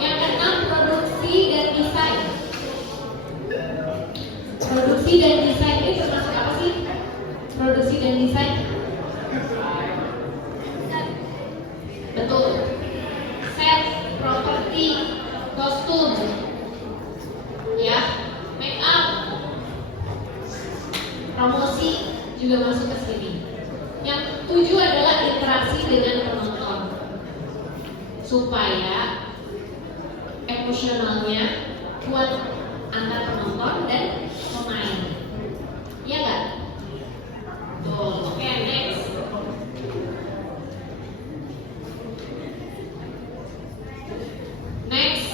Yang keenam, produksi dan desain. Produksi dan desain ini termasuk apa sih? Produksi dan desain. Betul. Set, properti, kostum, ya, make up, promosi juga masuk ke sini. Yang 7 adalah interaksi dengan penonton, supaya emosionalnya kuat antar penonton dan pemain. Iya nggak? Tuh, oke, next. Next.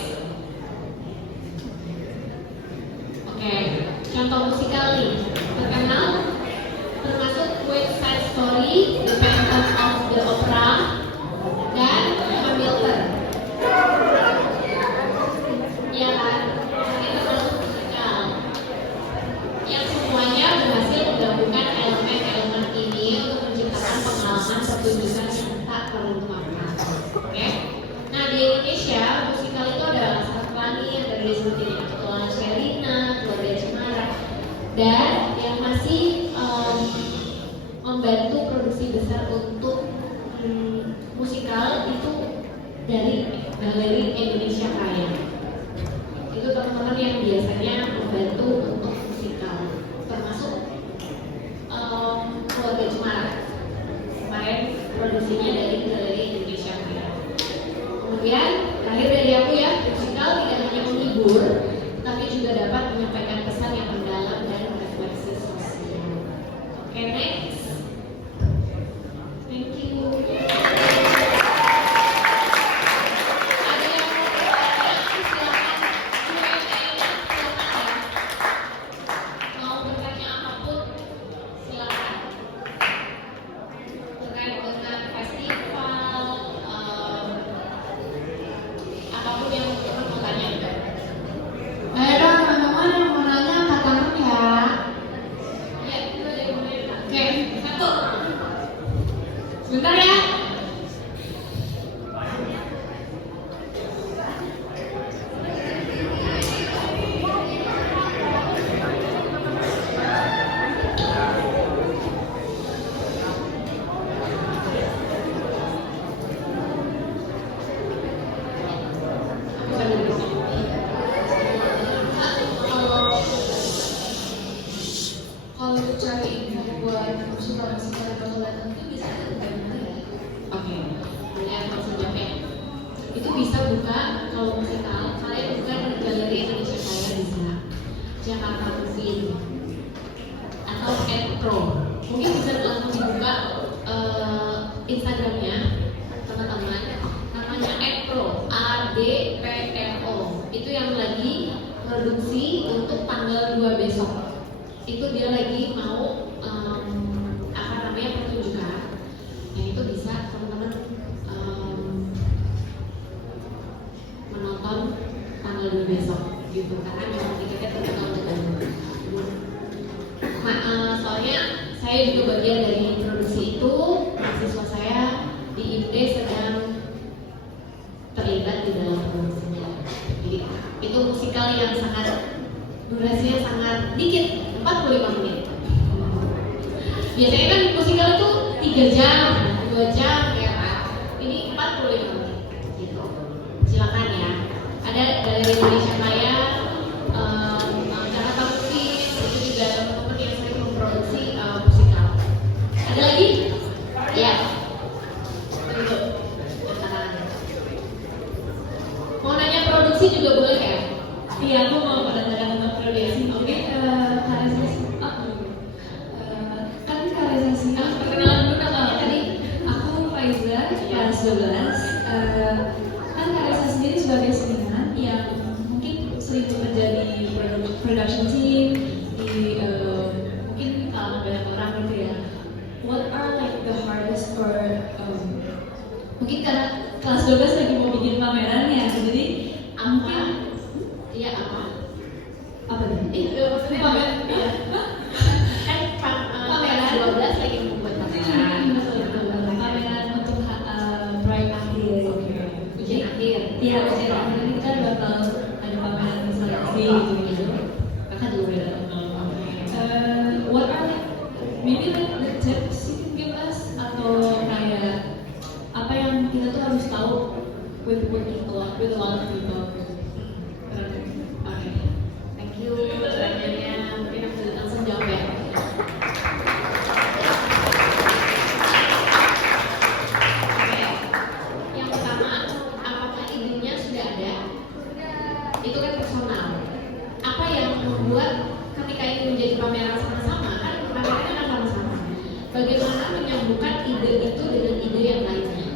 Oke, contoh musikal nih terkenal termasuk West Side Story, The Phantom of the Opera, dan Hamilton. Ya kan? Ini termasuk musikal yang semuanya berhasil menggabungkan elemen-elemen ini untuk menciptakan pengalaman pertunjukan yang tak terlupakan. Oke? Nah, di Indonesia musikal itu ada Laskar Pelangi yang tadi disebutin, Petualangan Sherina, Keluarga Cemara, dan yang masih membantu produksi besar untuk musikal itu dari Galeri Indonesia Raya. Itu teman-teman yang biasanya membantu untuk musikal, termasuk Keluarga Cemara. Kemarin produksinya dari Galeri Indonesia Raya. Kemudian terakhir dari aku ya, musikal tidak hanya menghibur, tapi juga dapat menyampaikan pesan yang mendalam dan refleksi sosial. Oke, next. Thank you. Jakarta Movie atau @pro. Mungkin bisa langsung dibuka Instagramnya teman-teman, namanya @pro, ADPRO. Itu yang lagi produksi untuk tanggal 2 besok. Itu dia lagi mau pertunjukan. Yang itu bisa teman-teman menonton tanggal 2 besok gitu, karena memang tiketnya terjual dengan soalnya saya juga bagian dari produksi itu. Mahasiswa saya di IPD sedang terlibat di dalam produksinya. Jadi itu musikal yang sangat durasinya sangat dikit, 45 menit. Biasanya kan musikal itu 3 jam, 2 jam ya kan. Ini 45 menit gitu. Silakan ya. Ada dari Indonesia Raya, Jakarta Movie, itu juga teman-teman yang sering memproduksi musikal. Ada lagi? Ya. Betul. Mau nanya produksi juga boleh ya? Iya, aku mau menanyakan tentang produksi. Oke, karisasi. Perkenalan dulu namanya tadi. Aku Faiza, kelas 12. Kan Karesa sendiri sebagai seniman yang mungkin sering bekerja di production team, di mungkin kalangan banyak orang gitu ya. What are like the hardest or mungkin karena kelas 12 lagi mau bikin pameran ya, jadi mungkin Iya apa? apa nih? Maksudnya Pameran. iya. Kan pameran 12 lagi membuat pameran. Pameran untuk proyek akhir. Ujian akhir. Iya, ujian akhir ini kan bakal ada pameran seleksi gitu. Kakak juga udah What are like maybe like the tips you can give us, atau kayak apa yang kita tuh harus tahu with working with a lot of people. Oke, thank you pertanyaannya. Mungkin aku langsung jawab ya. Oke, yang pertama, apakah idenya sudah ada? Itu kan personal. Apa yang membuat ketika ini menjadi pameran sama-sama, kan pamerannya kan sama-sama. Bagaimana menyambungkan ide itu dengan ide yang lainnya?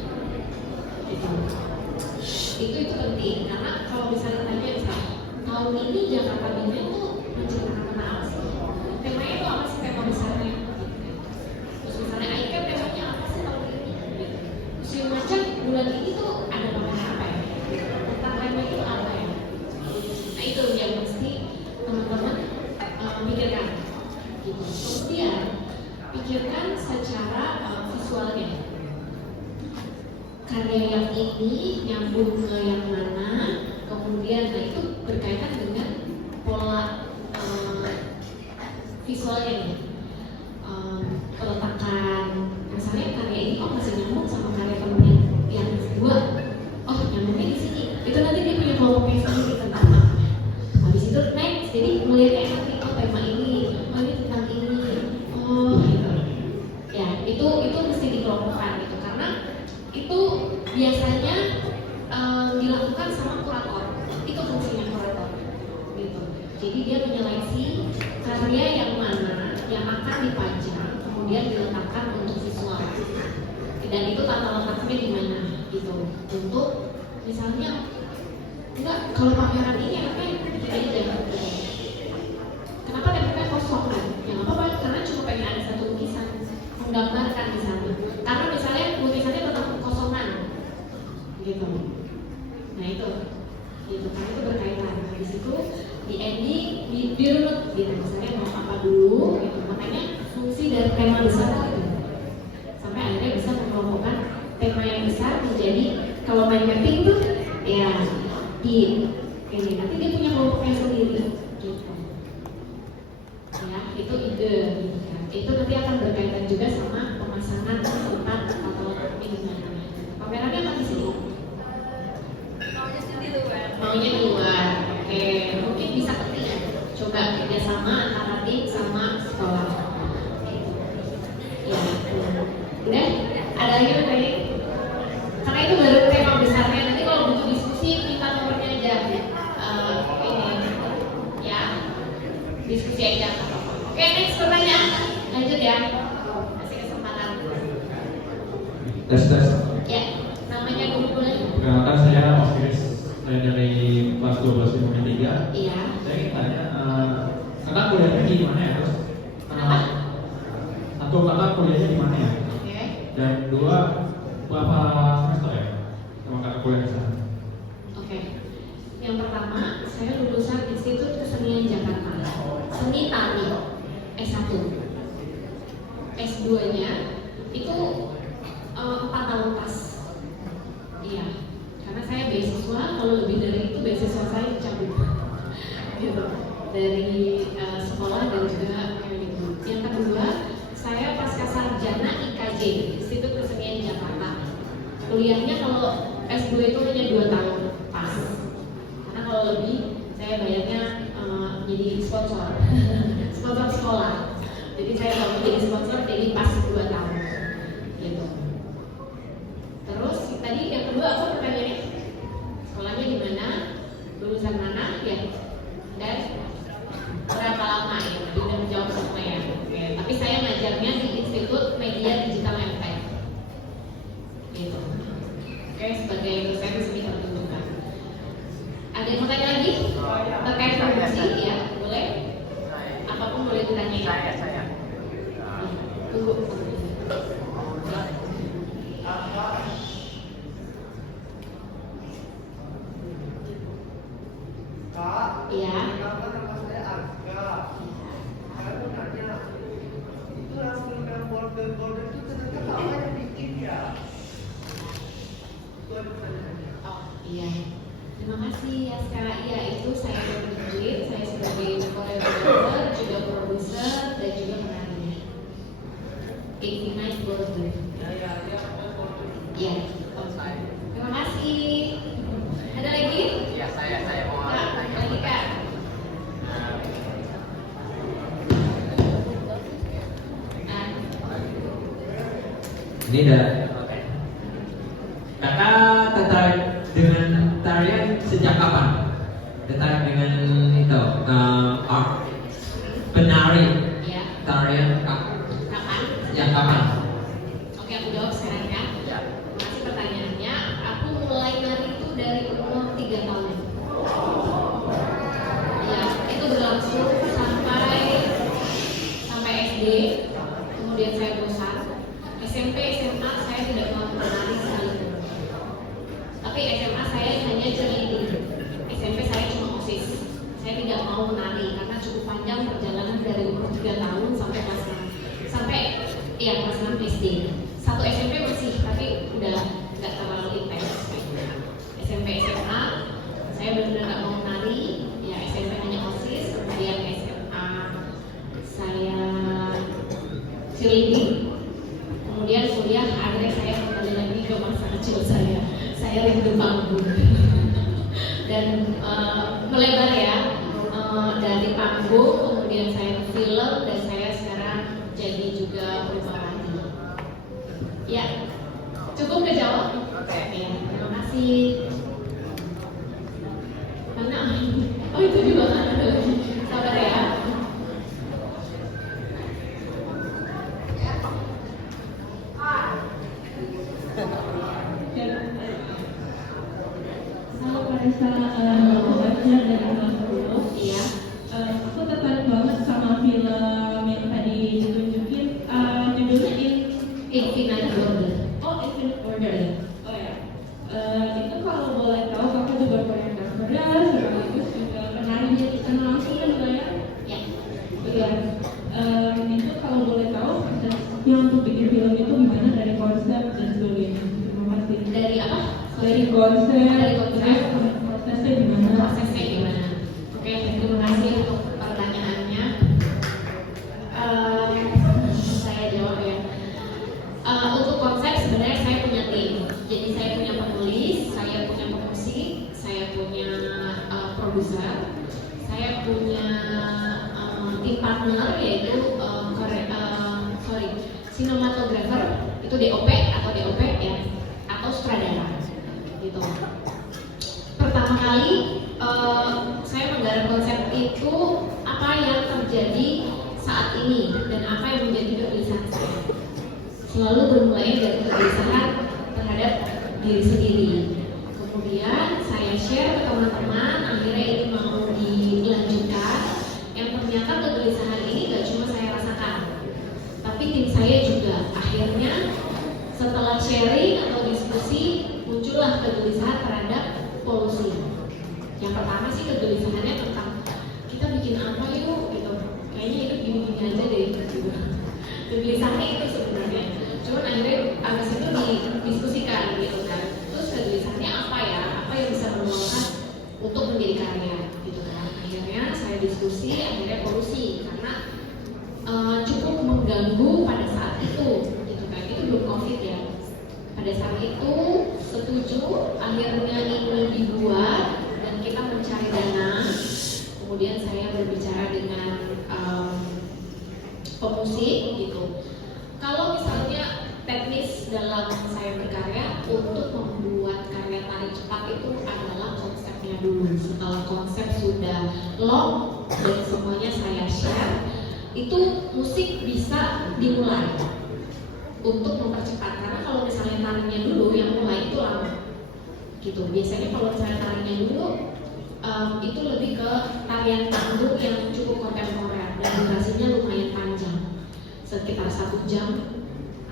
Itu penting, karena kalau misalnya tanya tahun ini Jakarta Biennale tuh menceritakan tentang apa sih? Temanya itu apa sih, tema besarnya? Terus misalnya ICAP temanya apa sih tahun ini? Museum Macan bulan ini tuh ada pameran apa ya? Tentang tema itu apa ya? Nah itu yang mesti teman-teman pikirkan gitu. Kemudian pikirkan secara visualnya. Karya yang ini nyambung ke yang mana, kemudian nah itu berkaitan dengan pola visualnya nih, peletakan. Misalnya karya ini masih nyambung sama karya temennya yang kedua, nyambungnya di sini. Itu nanti dia punya kelompoknya sendiri tentang apa. Habis itu next, jadi melihatnya nanti tema ini, ini tentang ini, gitu. Ya itu mesti dikelompokkan gitu, karena itu biasanya dilakukan sama kurator. Itu fungsinya kurator gitu. Jadi dia menyeleksi karya yang mana yang akan dipajang, kemudian diletakkan untuk visual. Dan itu tata letaknya di mana gitu. Untuk misalnya enggak, kalau pameran ini enaknya bikin aja kenapa tempatnya kosong kan? Ya nggak apa-apa, karena cuma pengen ada satu lukisan menggambarkan di sana. Karena misalnya lukisannya tentang kekosongan gitu. Nah itu gitu, karena itu berkaitan. Habis itu di ending dirunut gitu, misalnya mau apa dulu gitu. Makanya fungsi dari tema besar itu sampai akhirnya bisa mengelompokkan tema yang besar menjadi, kalau main mapping tuh ya di ini nanti dia punya kelompoknya sendiri gitu. Ya itu ide gitu kan. Itu nanti akan berkaitan juga sama pemasangan tempat atau ini namanya. Pamerannya akan di sini. Maunya di luar. Oke, mungkin bisa ketik ya. Coba kerjasama antara tim sama sekolah. Ya, udah. Ada lagi bertanya? Karena itu baru tema besarnya. Nanti kalau butuh diskusi minta nomornya aja. Ini ya. Iya. Saya ingin tanya, kakak kuliahnya di mana ya? Terus, satu kakak kuliahnya di mana ya? Oke. Dan dua, berapa semester ya? Sama kakak kuliah di sana? Oke. Yang pertama, saya lulusan Institut Kesenian Jakarta, Seni Tari S1. S2-nya itu 4 tahun pas. Iya. Karena saya beasiswa, kalau lebih dari itu beasiswa saya dicabut. Gitu. Dari sekolah dan juga kayak gitu. Yang kedua, saya pasca sarjana IKJ, Institut Kesenian Jakarta. Kuliahnya kalau S2 itu hanya 2 tahun pas. Karena kalau lebih saya bayarnya jadi sponsor, sponsor sekolah. Jadi saya kalau jadi sponsor jadi pas 2 tahun. Gitu. Terus tadi yang kedua apa pertanyaannya? Sekolahnya di mana? Lulusan mana? Ya. Dan berapa lama ya? Tadi udah menjawab semuanya. Oke. Tapi saya ngajarnya di Institut Media Digital MTech. Gitu. Oke, sebagai dosen seni pertunjukan. Ada yang mau tanya lagi? Terkait produksi ya, boleh? Apapun boleh ditanya. Saya. Tunggu. Iya. Oh iya. Terima kasih ya Kak. Iya itu saya berkenalan, saya sebagai koreografer, juga produser dan juga penarinya. It's nice border. Iya. Terima kasih. Ada lagi? Ya, saya mau Kak, lagi Kak. Ini dah. Kakak tertarik dengan tarian sejak kapan? Tertarik dengan itu art, penari, Iya. tarian Kapan? sejak kapan? Oke, aku jawab sekarang ya. Masih pertanyaannya, aku mulai nari itu dari umur 3 tahun. Ya, itu berlangsung sampai SD. Kemudian saya bosan. SMP, SMA saya tidak mau menari sekalipun. Tapi SMA saya hanya cheerleading. SMP saya cuma OSIS. Saya tidak mau menari karena cukup panjang perjalanan dari umur 3 tahun sampai kelas 6. Kelas 6 SD. Satu SMP masih, tapi udah nggak terlalu intens. SMP SMA saya benar-benar nggak mau menari. Ya SMP hanya OSIS. Kemudian SMA saya cheerleading. Kemudian kuliah akhirnya saya kembali lagi ke masa kecil saya. Saya rindu panggung dan melebar ya, dari panggung kemudian saya ke film dan saya sekarang jadi juga perubahan. Ya, cukup kejawab. Oke. Ya, terima kasih. Mana? Oh itu juga kan ada lagi. Sabar ya. Halo Marisa, Baca dari kelas 10. Iya. Aku tertarik banget sama film yang tadi ditunjukin, judulnya Infinite Border. Oh, Infinite Border ya? Oh ya. Itu kalau boleh tahu, kakak juga koreografer, sekaligus juga penari, jadi kenal langsung kan juga ya? Ya. Iya. Itu kalau boleh tahu, prosesnya untuk bikin film itu gimana dari konsep dan sebagainya? Terima kasih. Dari apa? Dari konsep, Dari konsep. prosesnya gimana? Prosesnya gimana? Oke, terima kasih untuk pertanyaannya. Saya jawab ya. Untuk konsep sebenarnya saya punya tim. Jadi saya punya penulis, saya punya pemusik, saya punya produser, saya punya tim partner yaitu sinematografer, itu DOP atau DOP ya, atau sutradara gitu. Pertama kali saya menggarap konsep itu apa yang terjadi saat ini dan apa yang menjadi kegelisahan saya. Selalu bermulai dari kegelisahan terhadap diri sendiri. Kemudian saya share ke teman-teman, akhirnya ini mau di Yang pertama sih kegelisahannya tentang kita bikin apa yuk gitu. Kayaknya hidup gini-gini aja deh gitu. Kegelisahannya itu sebenarnya. Cuman akhirnya abis itu didiskusikan gitu kan. Terus kegelisahannya apa ya? Apa yang bisa menolongkan untuk menjadi karya gitu kan. Akhirnya saya diskusi, akhirnya polusi karena cukup mengganggu pada saat itu gitu kan. Itu belum COVID ya. Pada saat itu setuju, akhirnya ini dibuat dan kita mencari dana. Kemudian saya berbicara dengan pemusik gitu. Kalau misalnya teknis dalam saya berkarya untuk membuat karya tari cepat itu adalah konsepnya dulu. Setelah konsep sudah lock dan semuanya saya share, itu musik bisa dimulai untuk mempercepat. Karena kalau misalnya tarinya dulu yang mulai itu lama gitu. Biasanya kalau misalnya tarinya dulu itu lebih ke tarian tanggung yang cukup kontemporer dan durasinya lumayan panjang, sekitar 1 jam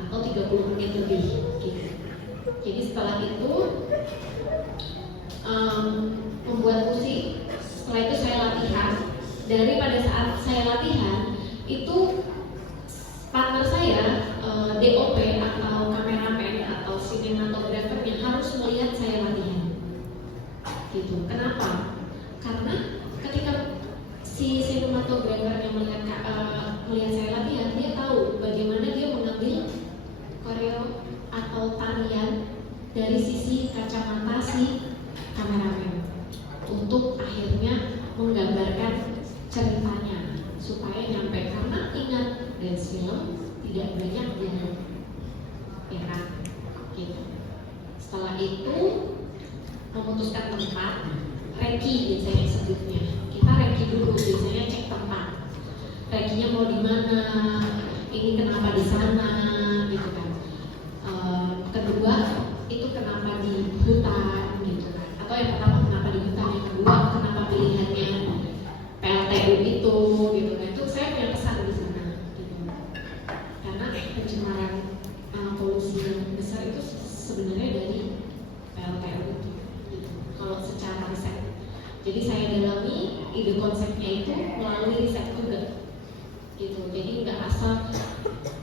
atau 30 menit lebih gitu. Jadi setelah itu membuat musik, setelah itu saya latihan. Dari pada saat saya latihan itu partner saya DOP atau kameramen atau sinematografer yang harus melihat saya latihan gitu. Kenapa? Karena ketika si sinematografer yang melihat saya latihan, dia tahu bagaimana dia mengambil koreo atau tarian dari sisi kacamata si kameramen untuk akhirnya menggambarkan ceritanya supaya nyampe. Karena ingat, dance film tidak banyak dialog, ya kan? Gitu. Setelah itu memutuskan tempat, reki biasanya sebutnya. Kita reki dulu, biasanya cek tempat. Rekinya mau di mana? Ini kenapa di sana? Gitu kan. Kedua itu kenapa di hutan? Gitu kan. Atau yang pertama kenapa di hutan? Yang kedua kenapa pilihannya PLTU itu? Gitu kan. Itu saya punya pesan di sana. Gitu. Karena pencemaran polusi yang besar itu sebenarnya dari PLTU itu. Gitu. Kalau secara riset. Jadi saya dalami ide konsepnya itu melalui riset juga. Gitu. Jadi nggak asal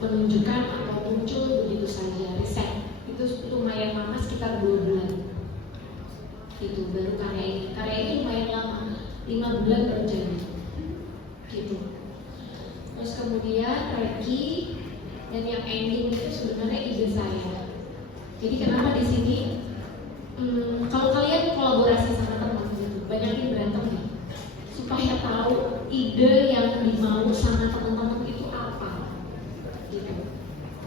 menunjukkan atau muncul begitu saja. Riset itu lumayan lama, sekitar 2 bulan. Gitu. Baru karya ini lumayan lama, 5 bulan baru jadi. Gitu. Terus kemudian reki dan yang ending itu sebenarnya ide saya. Jadi kenapa di sini? Kalau kalian kolaborasi sama teman gitu, banyakin berantem nih, supaya tahu ide yang dimau sama teman-teman itu apa, gitu.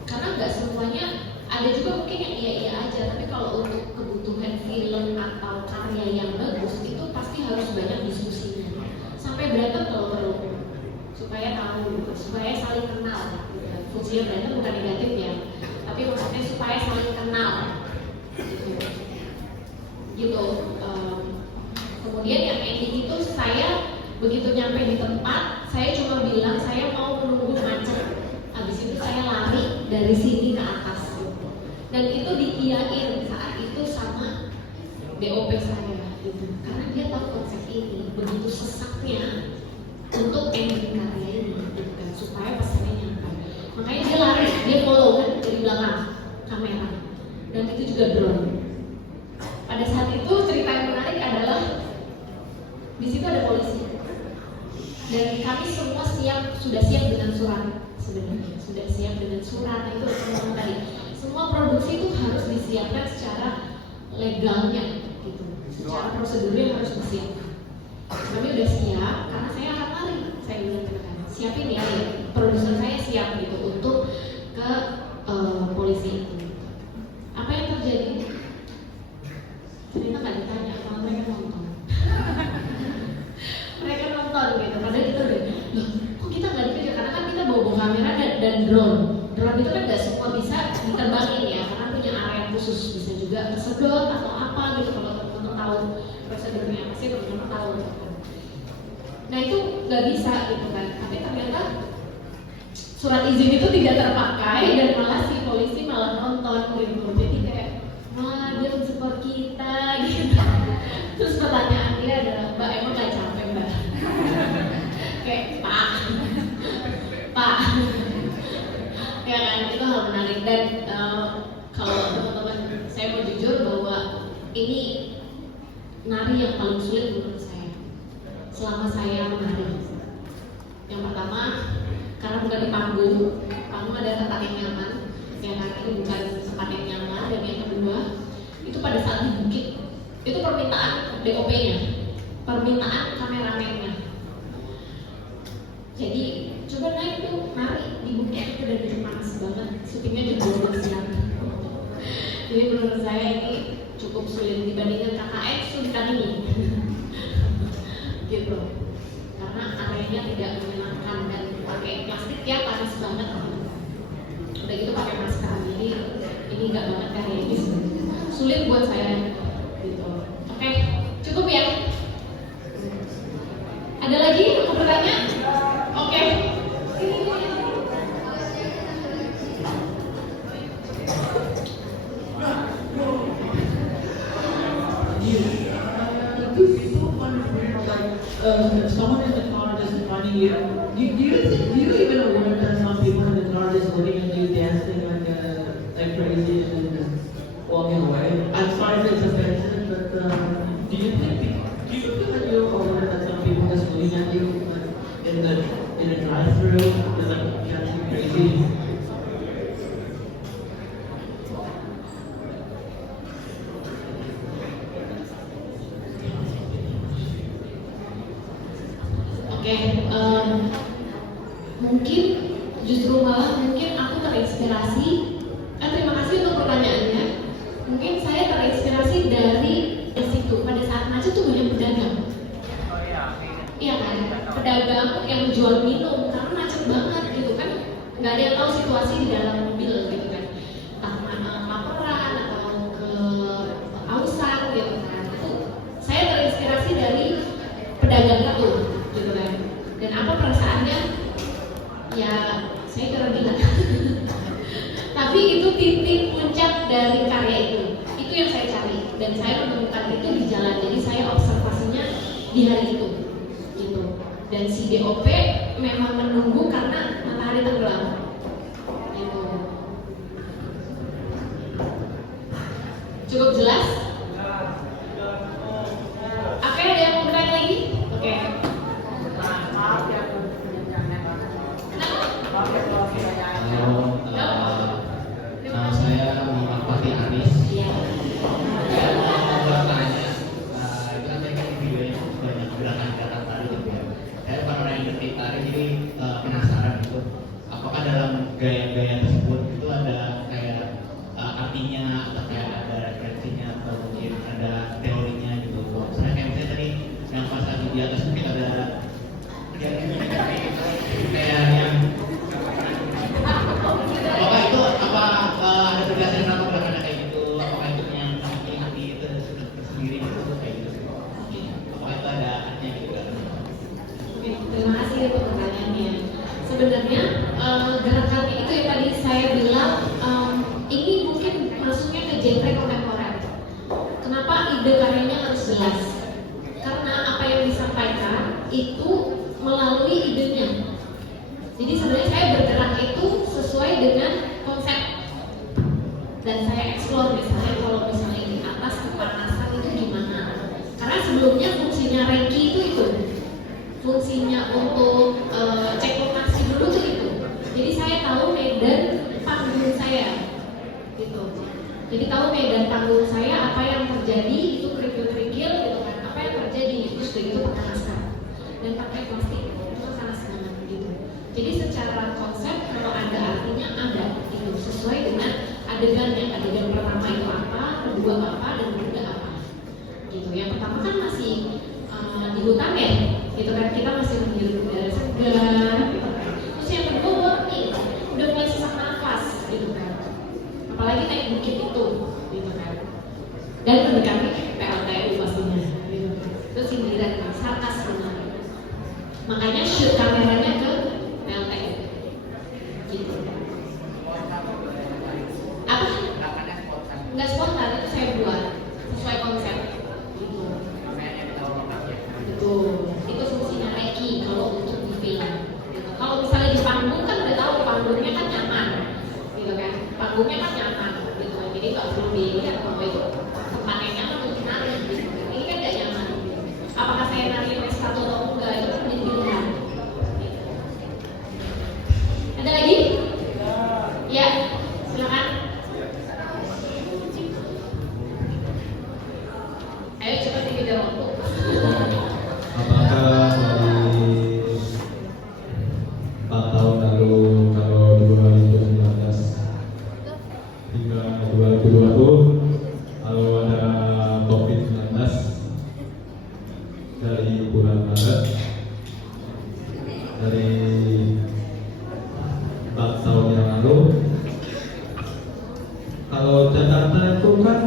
Karena nggak semuanya, ada juga mungkin yang iya-iya aja, tapi kalau untuk kebutuhan film atau karya yang bagus itu pasti harus banyak diskusinya, sampai berantem kalau perlu, supaya tahu, supaya saling kenal. Gitu. Fungsinya berantem bukan negatif ya, tapi maksudnya supaya saling kenal. Gitu. Kemudian yang ending itu saya begitu nyampe di tempat, saya cuma bilang saya mau menunggu macet. Habis itu saya lari dari sini ke atas. Dan itu diiyain saat itu sama DOP saya gitu. Karena dia tahu konsep ini, begitu sesaknya untuk ending karya ini gitu kan, supaya pesannya nyampe. Makanya dia lari, dia follow kan dari belakang kamera. Dan itu juga drone. Pada saat itu cerita yang menarik adalah di situ ada polisi dan kami semua sudah siap dengan surat. Sebenarnya sudah siap dengan surat. Nah, itu teman-teman tadi, semua produksi itu harus disiapkan secara legalnya gitu, secara prosedurnya harus disiapkan. Kami udah siap karena saya akan lari. Saya bilang kan, siapin ya, produser saya siap gitu untuk ke polisi itu. Apa yang terjadi? Ternyata nggak ditanya, kalau mereka nonton. Mereka nonton gitu, padahal kita udah, loh kok kita nggak dikejar? Karena kan kita bawa kamera dan drone. Drone itu kan nggak semua bisa diterbangin ya, karena punya area khusus, bisa juga tersedot atau apa gitu. Kalau teman-teman tahu prosedurnya pasti teman-teman tahu. Nah itu nggak bisa gitu kan, tapi ternyata surat izin itu tidak terpakai dan malah si polisi malah nonton gitu. Jadi kayak, wah dia mensupport kita gitu. Terus pertanyaan dia adalah, menarik dan kalau teman-teman saya mau jujur bahwa ini nari yang paling sulit menurut saya selama saya menari. Yang pertama karena bukan di panggung ada tempat yang nyaman, yang ini bukan tempat yang nyaman. Dan yang kedua itu pada saat di bukit itu permintaan DOP-nya, permintaan kameramennya. Jadi coba naik tuh nari di bukit itu udah jadi panas banget, syutingnya jam 12 siang. Jadi menurut saya ini cukup sulit dibandingkan KKN sulitan ini. Gitu. Karena areanya tidak menyenangkan dan pakai plastik ya panas banget. Udah gitu pakai masker, jadi ini nggak banget karya ini sulit buat saya. Gitu. Oke, cukup ya. Ada lagi yang mau bertanya? Oke. Someone in the car just finding you. Do you even aware that some people in the car just looking at you dancing like crazy and just walking away? I'm sorry if it's offensive, but do you feel like you're aware that some people just looking at you in a drive-through is like dancing crazy? Mungkin justru malah mungkin aku terinspirasi. Terima kasih untuk pertanyaannya. Mungkin saya terinspirasi dari situ. Pada saat macet tuh banyak pedagang. Iya kan, pedagang yang menjual minum karena macet banget gitu kan. Nggak ada yang tahu situasi di dalam mobil gitu kan. Entah mana laporan atau ke ausan gitu kan. Itu saya terinspirasi dari pedagang itu gitu kan. Dan apa perasaannya? Ya, saya kira gila. Tapi itu titik puncak dari karya itu. Itu yang saya cari dan saya menemukan itu di jalan. Jadi saya observasinya di hari itu, gitu. Dan si DOP memang menunggu karena matahari tenggelam, gitu. Cukup jelas? Oke, ada yang mau bertanya lagi? Oke. Nama saya Muhammad Fatih Aris. Iya. Saya mau bertanya, itu kan saya kan videonya banyak gerakan-gerakan tari gitu ya. Saya pernah yang detik tari, jadi penasaran gitu. Apakah dalam gaya-gaya tersebut itu ada kayak artinya atau kayak ada referensinya atau mungkin ada teorinya gitu. Misalnya kayak misalnya tadi yang pas lagi di atas mungkin ada kayak yang apakah itu ada penjelasan atau gerakannya kayak gitu? Apakah itu yang arti itu tersendiri gitu kayak gitu? Apakah itu ada artinya gitu kan? Oke, terima kasih untuk pertanyaannya. Sebenarnya gerakannya itu yang tadi saya bilang ini mungkin masuknya ke genre kontemporer. Kenapa ide karyanya harus jelas? Karena apa yang disampaikan itu melalui idenya. Jadi sebenarnya saya bergerak itu sesuai dengan konsep dan saya eksplor misalnya kalau misalnya di atas kepanasan itu gimana? Karena sebelumnya fungsinya Reiki itu fungsinya untuk cek lokasi dulu tuh itu. Jadi saya tahu medan panggung saya, gitu. Jadi tahu medan panggung saya apa yang terjadi itu kerikil-kerikil gitu kan? Apa yang terjadi terus begitu pakai masker dan pakai plastik itu kan panas banget gitu. Jadi secara konsep kalau ada artinya ada itu sesuai dengan adegannya. Adegan pertama itu apa, kedua apa, dan ketiga apa. Gitu. Yang pertama kan masih di hutan ya, gitu kan kita masih menghirup udara segar, gitu kan. Terus yang kedua warning, udah mulai sesak nafas, gitu kan. Apalagi naik bukit itu, gitu kan. Dan mendekati PLTU pastinya, gitu kan. Itu sindiran, sarkas sebenarnya. Makanya shoot kameranya ke PLTU, gitu. Apa? Nggak spontan, itu saya buat sesuai konsep, gitu. Betul, itu fungsinya Reiki kalau untuk di film. Gitu. Kalau misalnya di panggung kan udah tahu panggungnya kan nyaman, gitu kan. kejar waktu. Apakah dari 4 tahun lalu kalau 2019 hingga 2020 kalau ada COVID-19 dari bulan Maret dari 4 tahun yang lalu, kalau Jakarta itu kan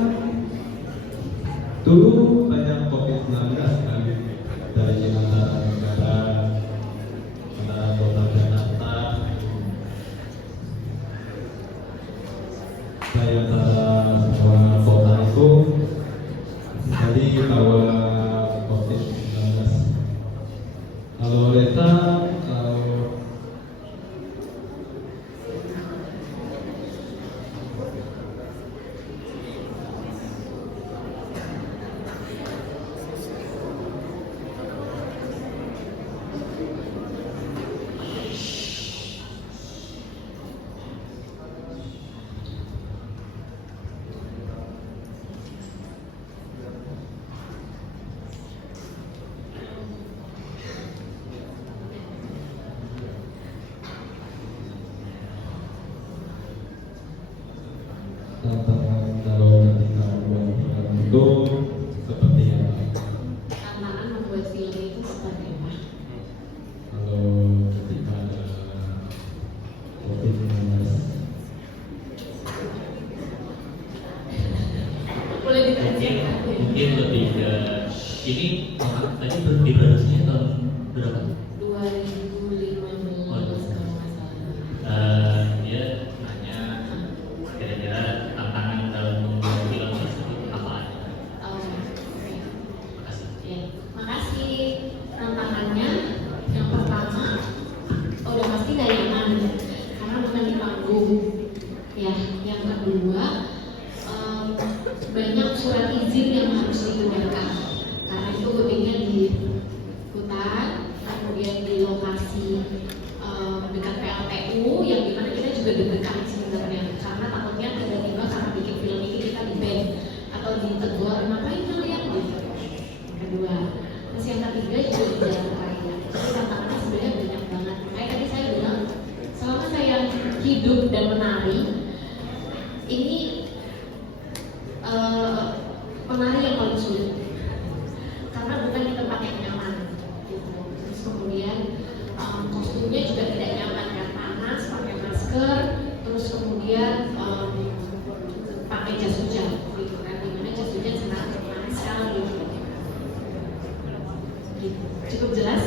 dulu banyak COVID-19 kan, dari Jakarta Negara, ada kota Jakarta, saya antara semua kota itu jadi bawa COVID-19. Kalau Reza, kalau tantangan kalau ketika membuat film itu seperti apa? Tantangan membuat film itu seperti apa? Kalau ketika ada COVID-19, Boleh dikerjakan. Mungkin lebih ke ini tadi diproduksinya tahun berapa? 2015 kalau nggak salah. Dia nanya kira-kira tantangan dalam membuat film tersebut apa aja? Oh, oke. Makasih. Ya, makasih. Tantangannya yang pertama udah pasti nggak nyaman karena bukan di panggung. Ya, yang kedua banyak surat izin yang harus dikeluarkan karena itu syutingnya di hutan, kemudian di lokasi dekat PLTU yang dimana kita juga deg-degan sebenarnya karena takutnya tiba-tiba karena bikin film ini kita di ban atau ditegur ngapain kalian gitu. Yang kedua, terus yang ketiga juga di jalan raya. Jadi tantangannya sebenarnya banyak banget. Kayak tadi saya bilang, selama saya hidup dan menari, ini penari yang paling sulit karena bukan di tempat yang nyaman gitu. Terus kemudian kostumnya juga tidak nyaman kan, panas, pakai masker, terus kemudian pakai jas hujan gitu kan, dimana jas hujan sangat panas sekali gitu. Cukup jelas?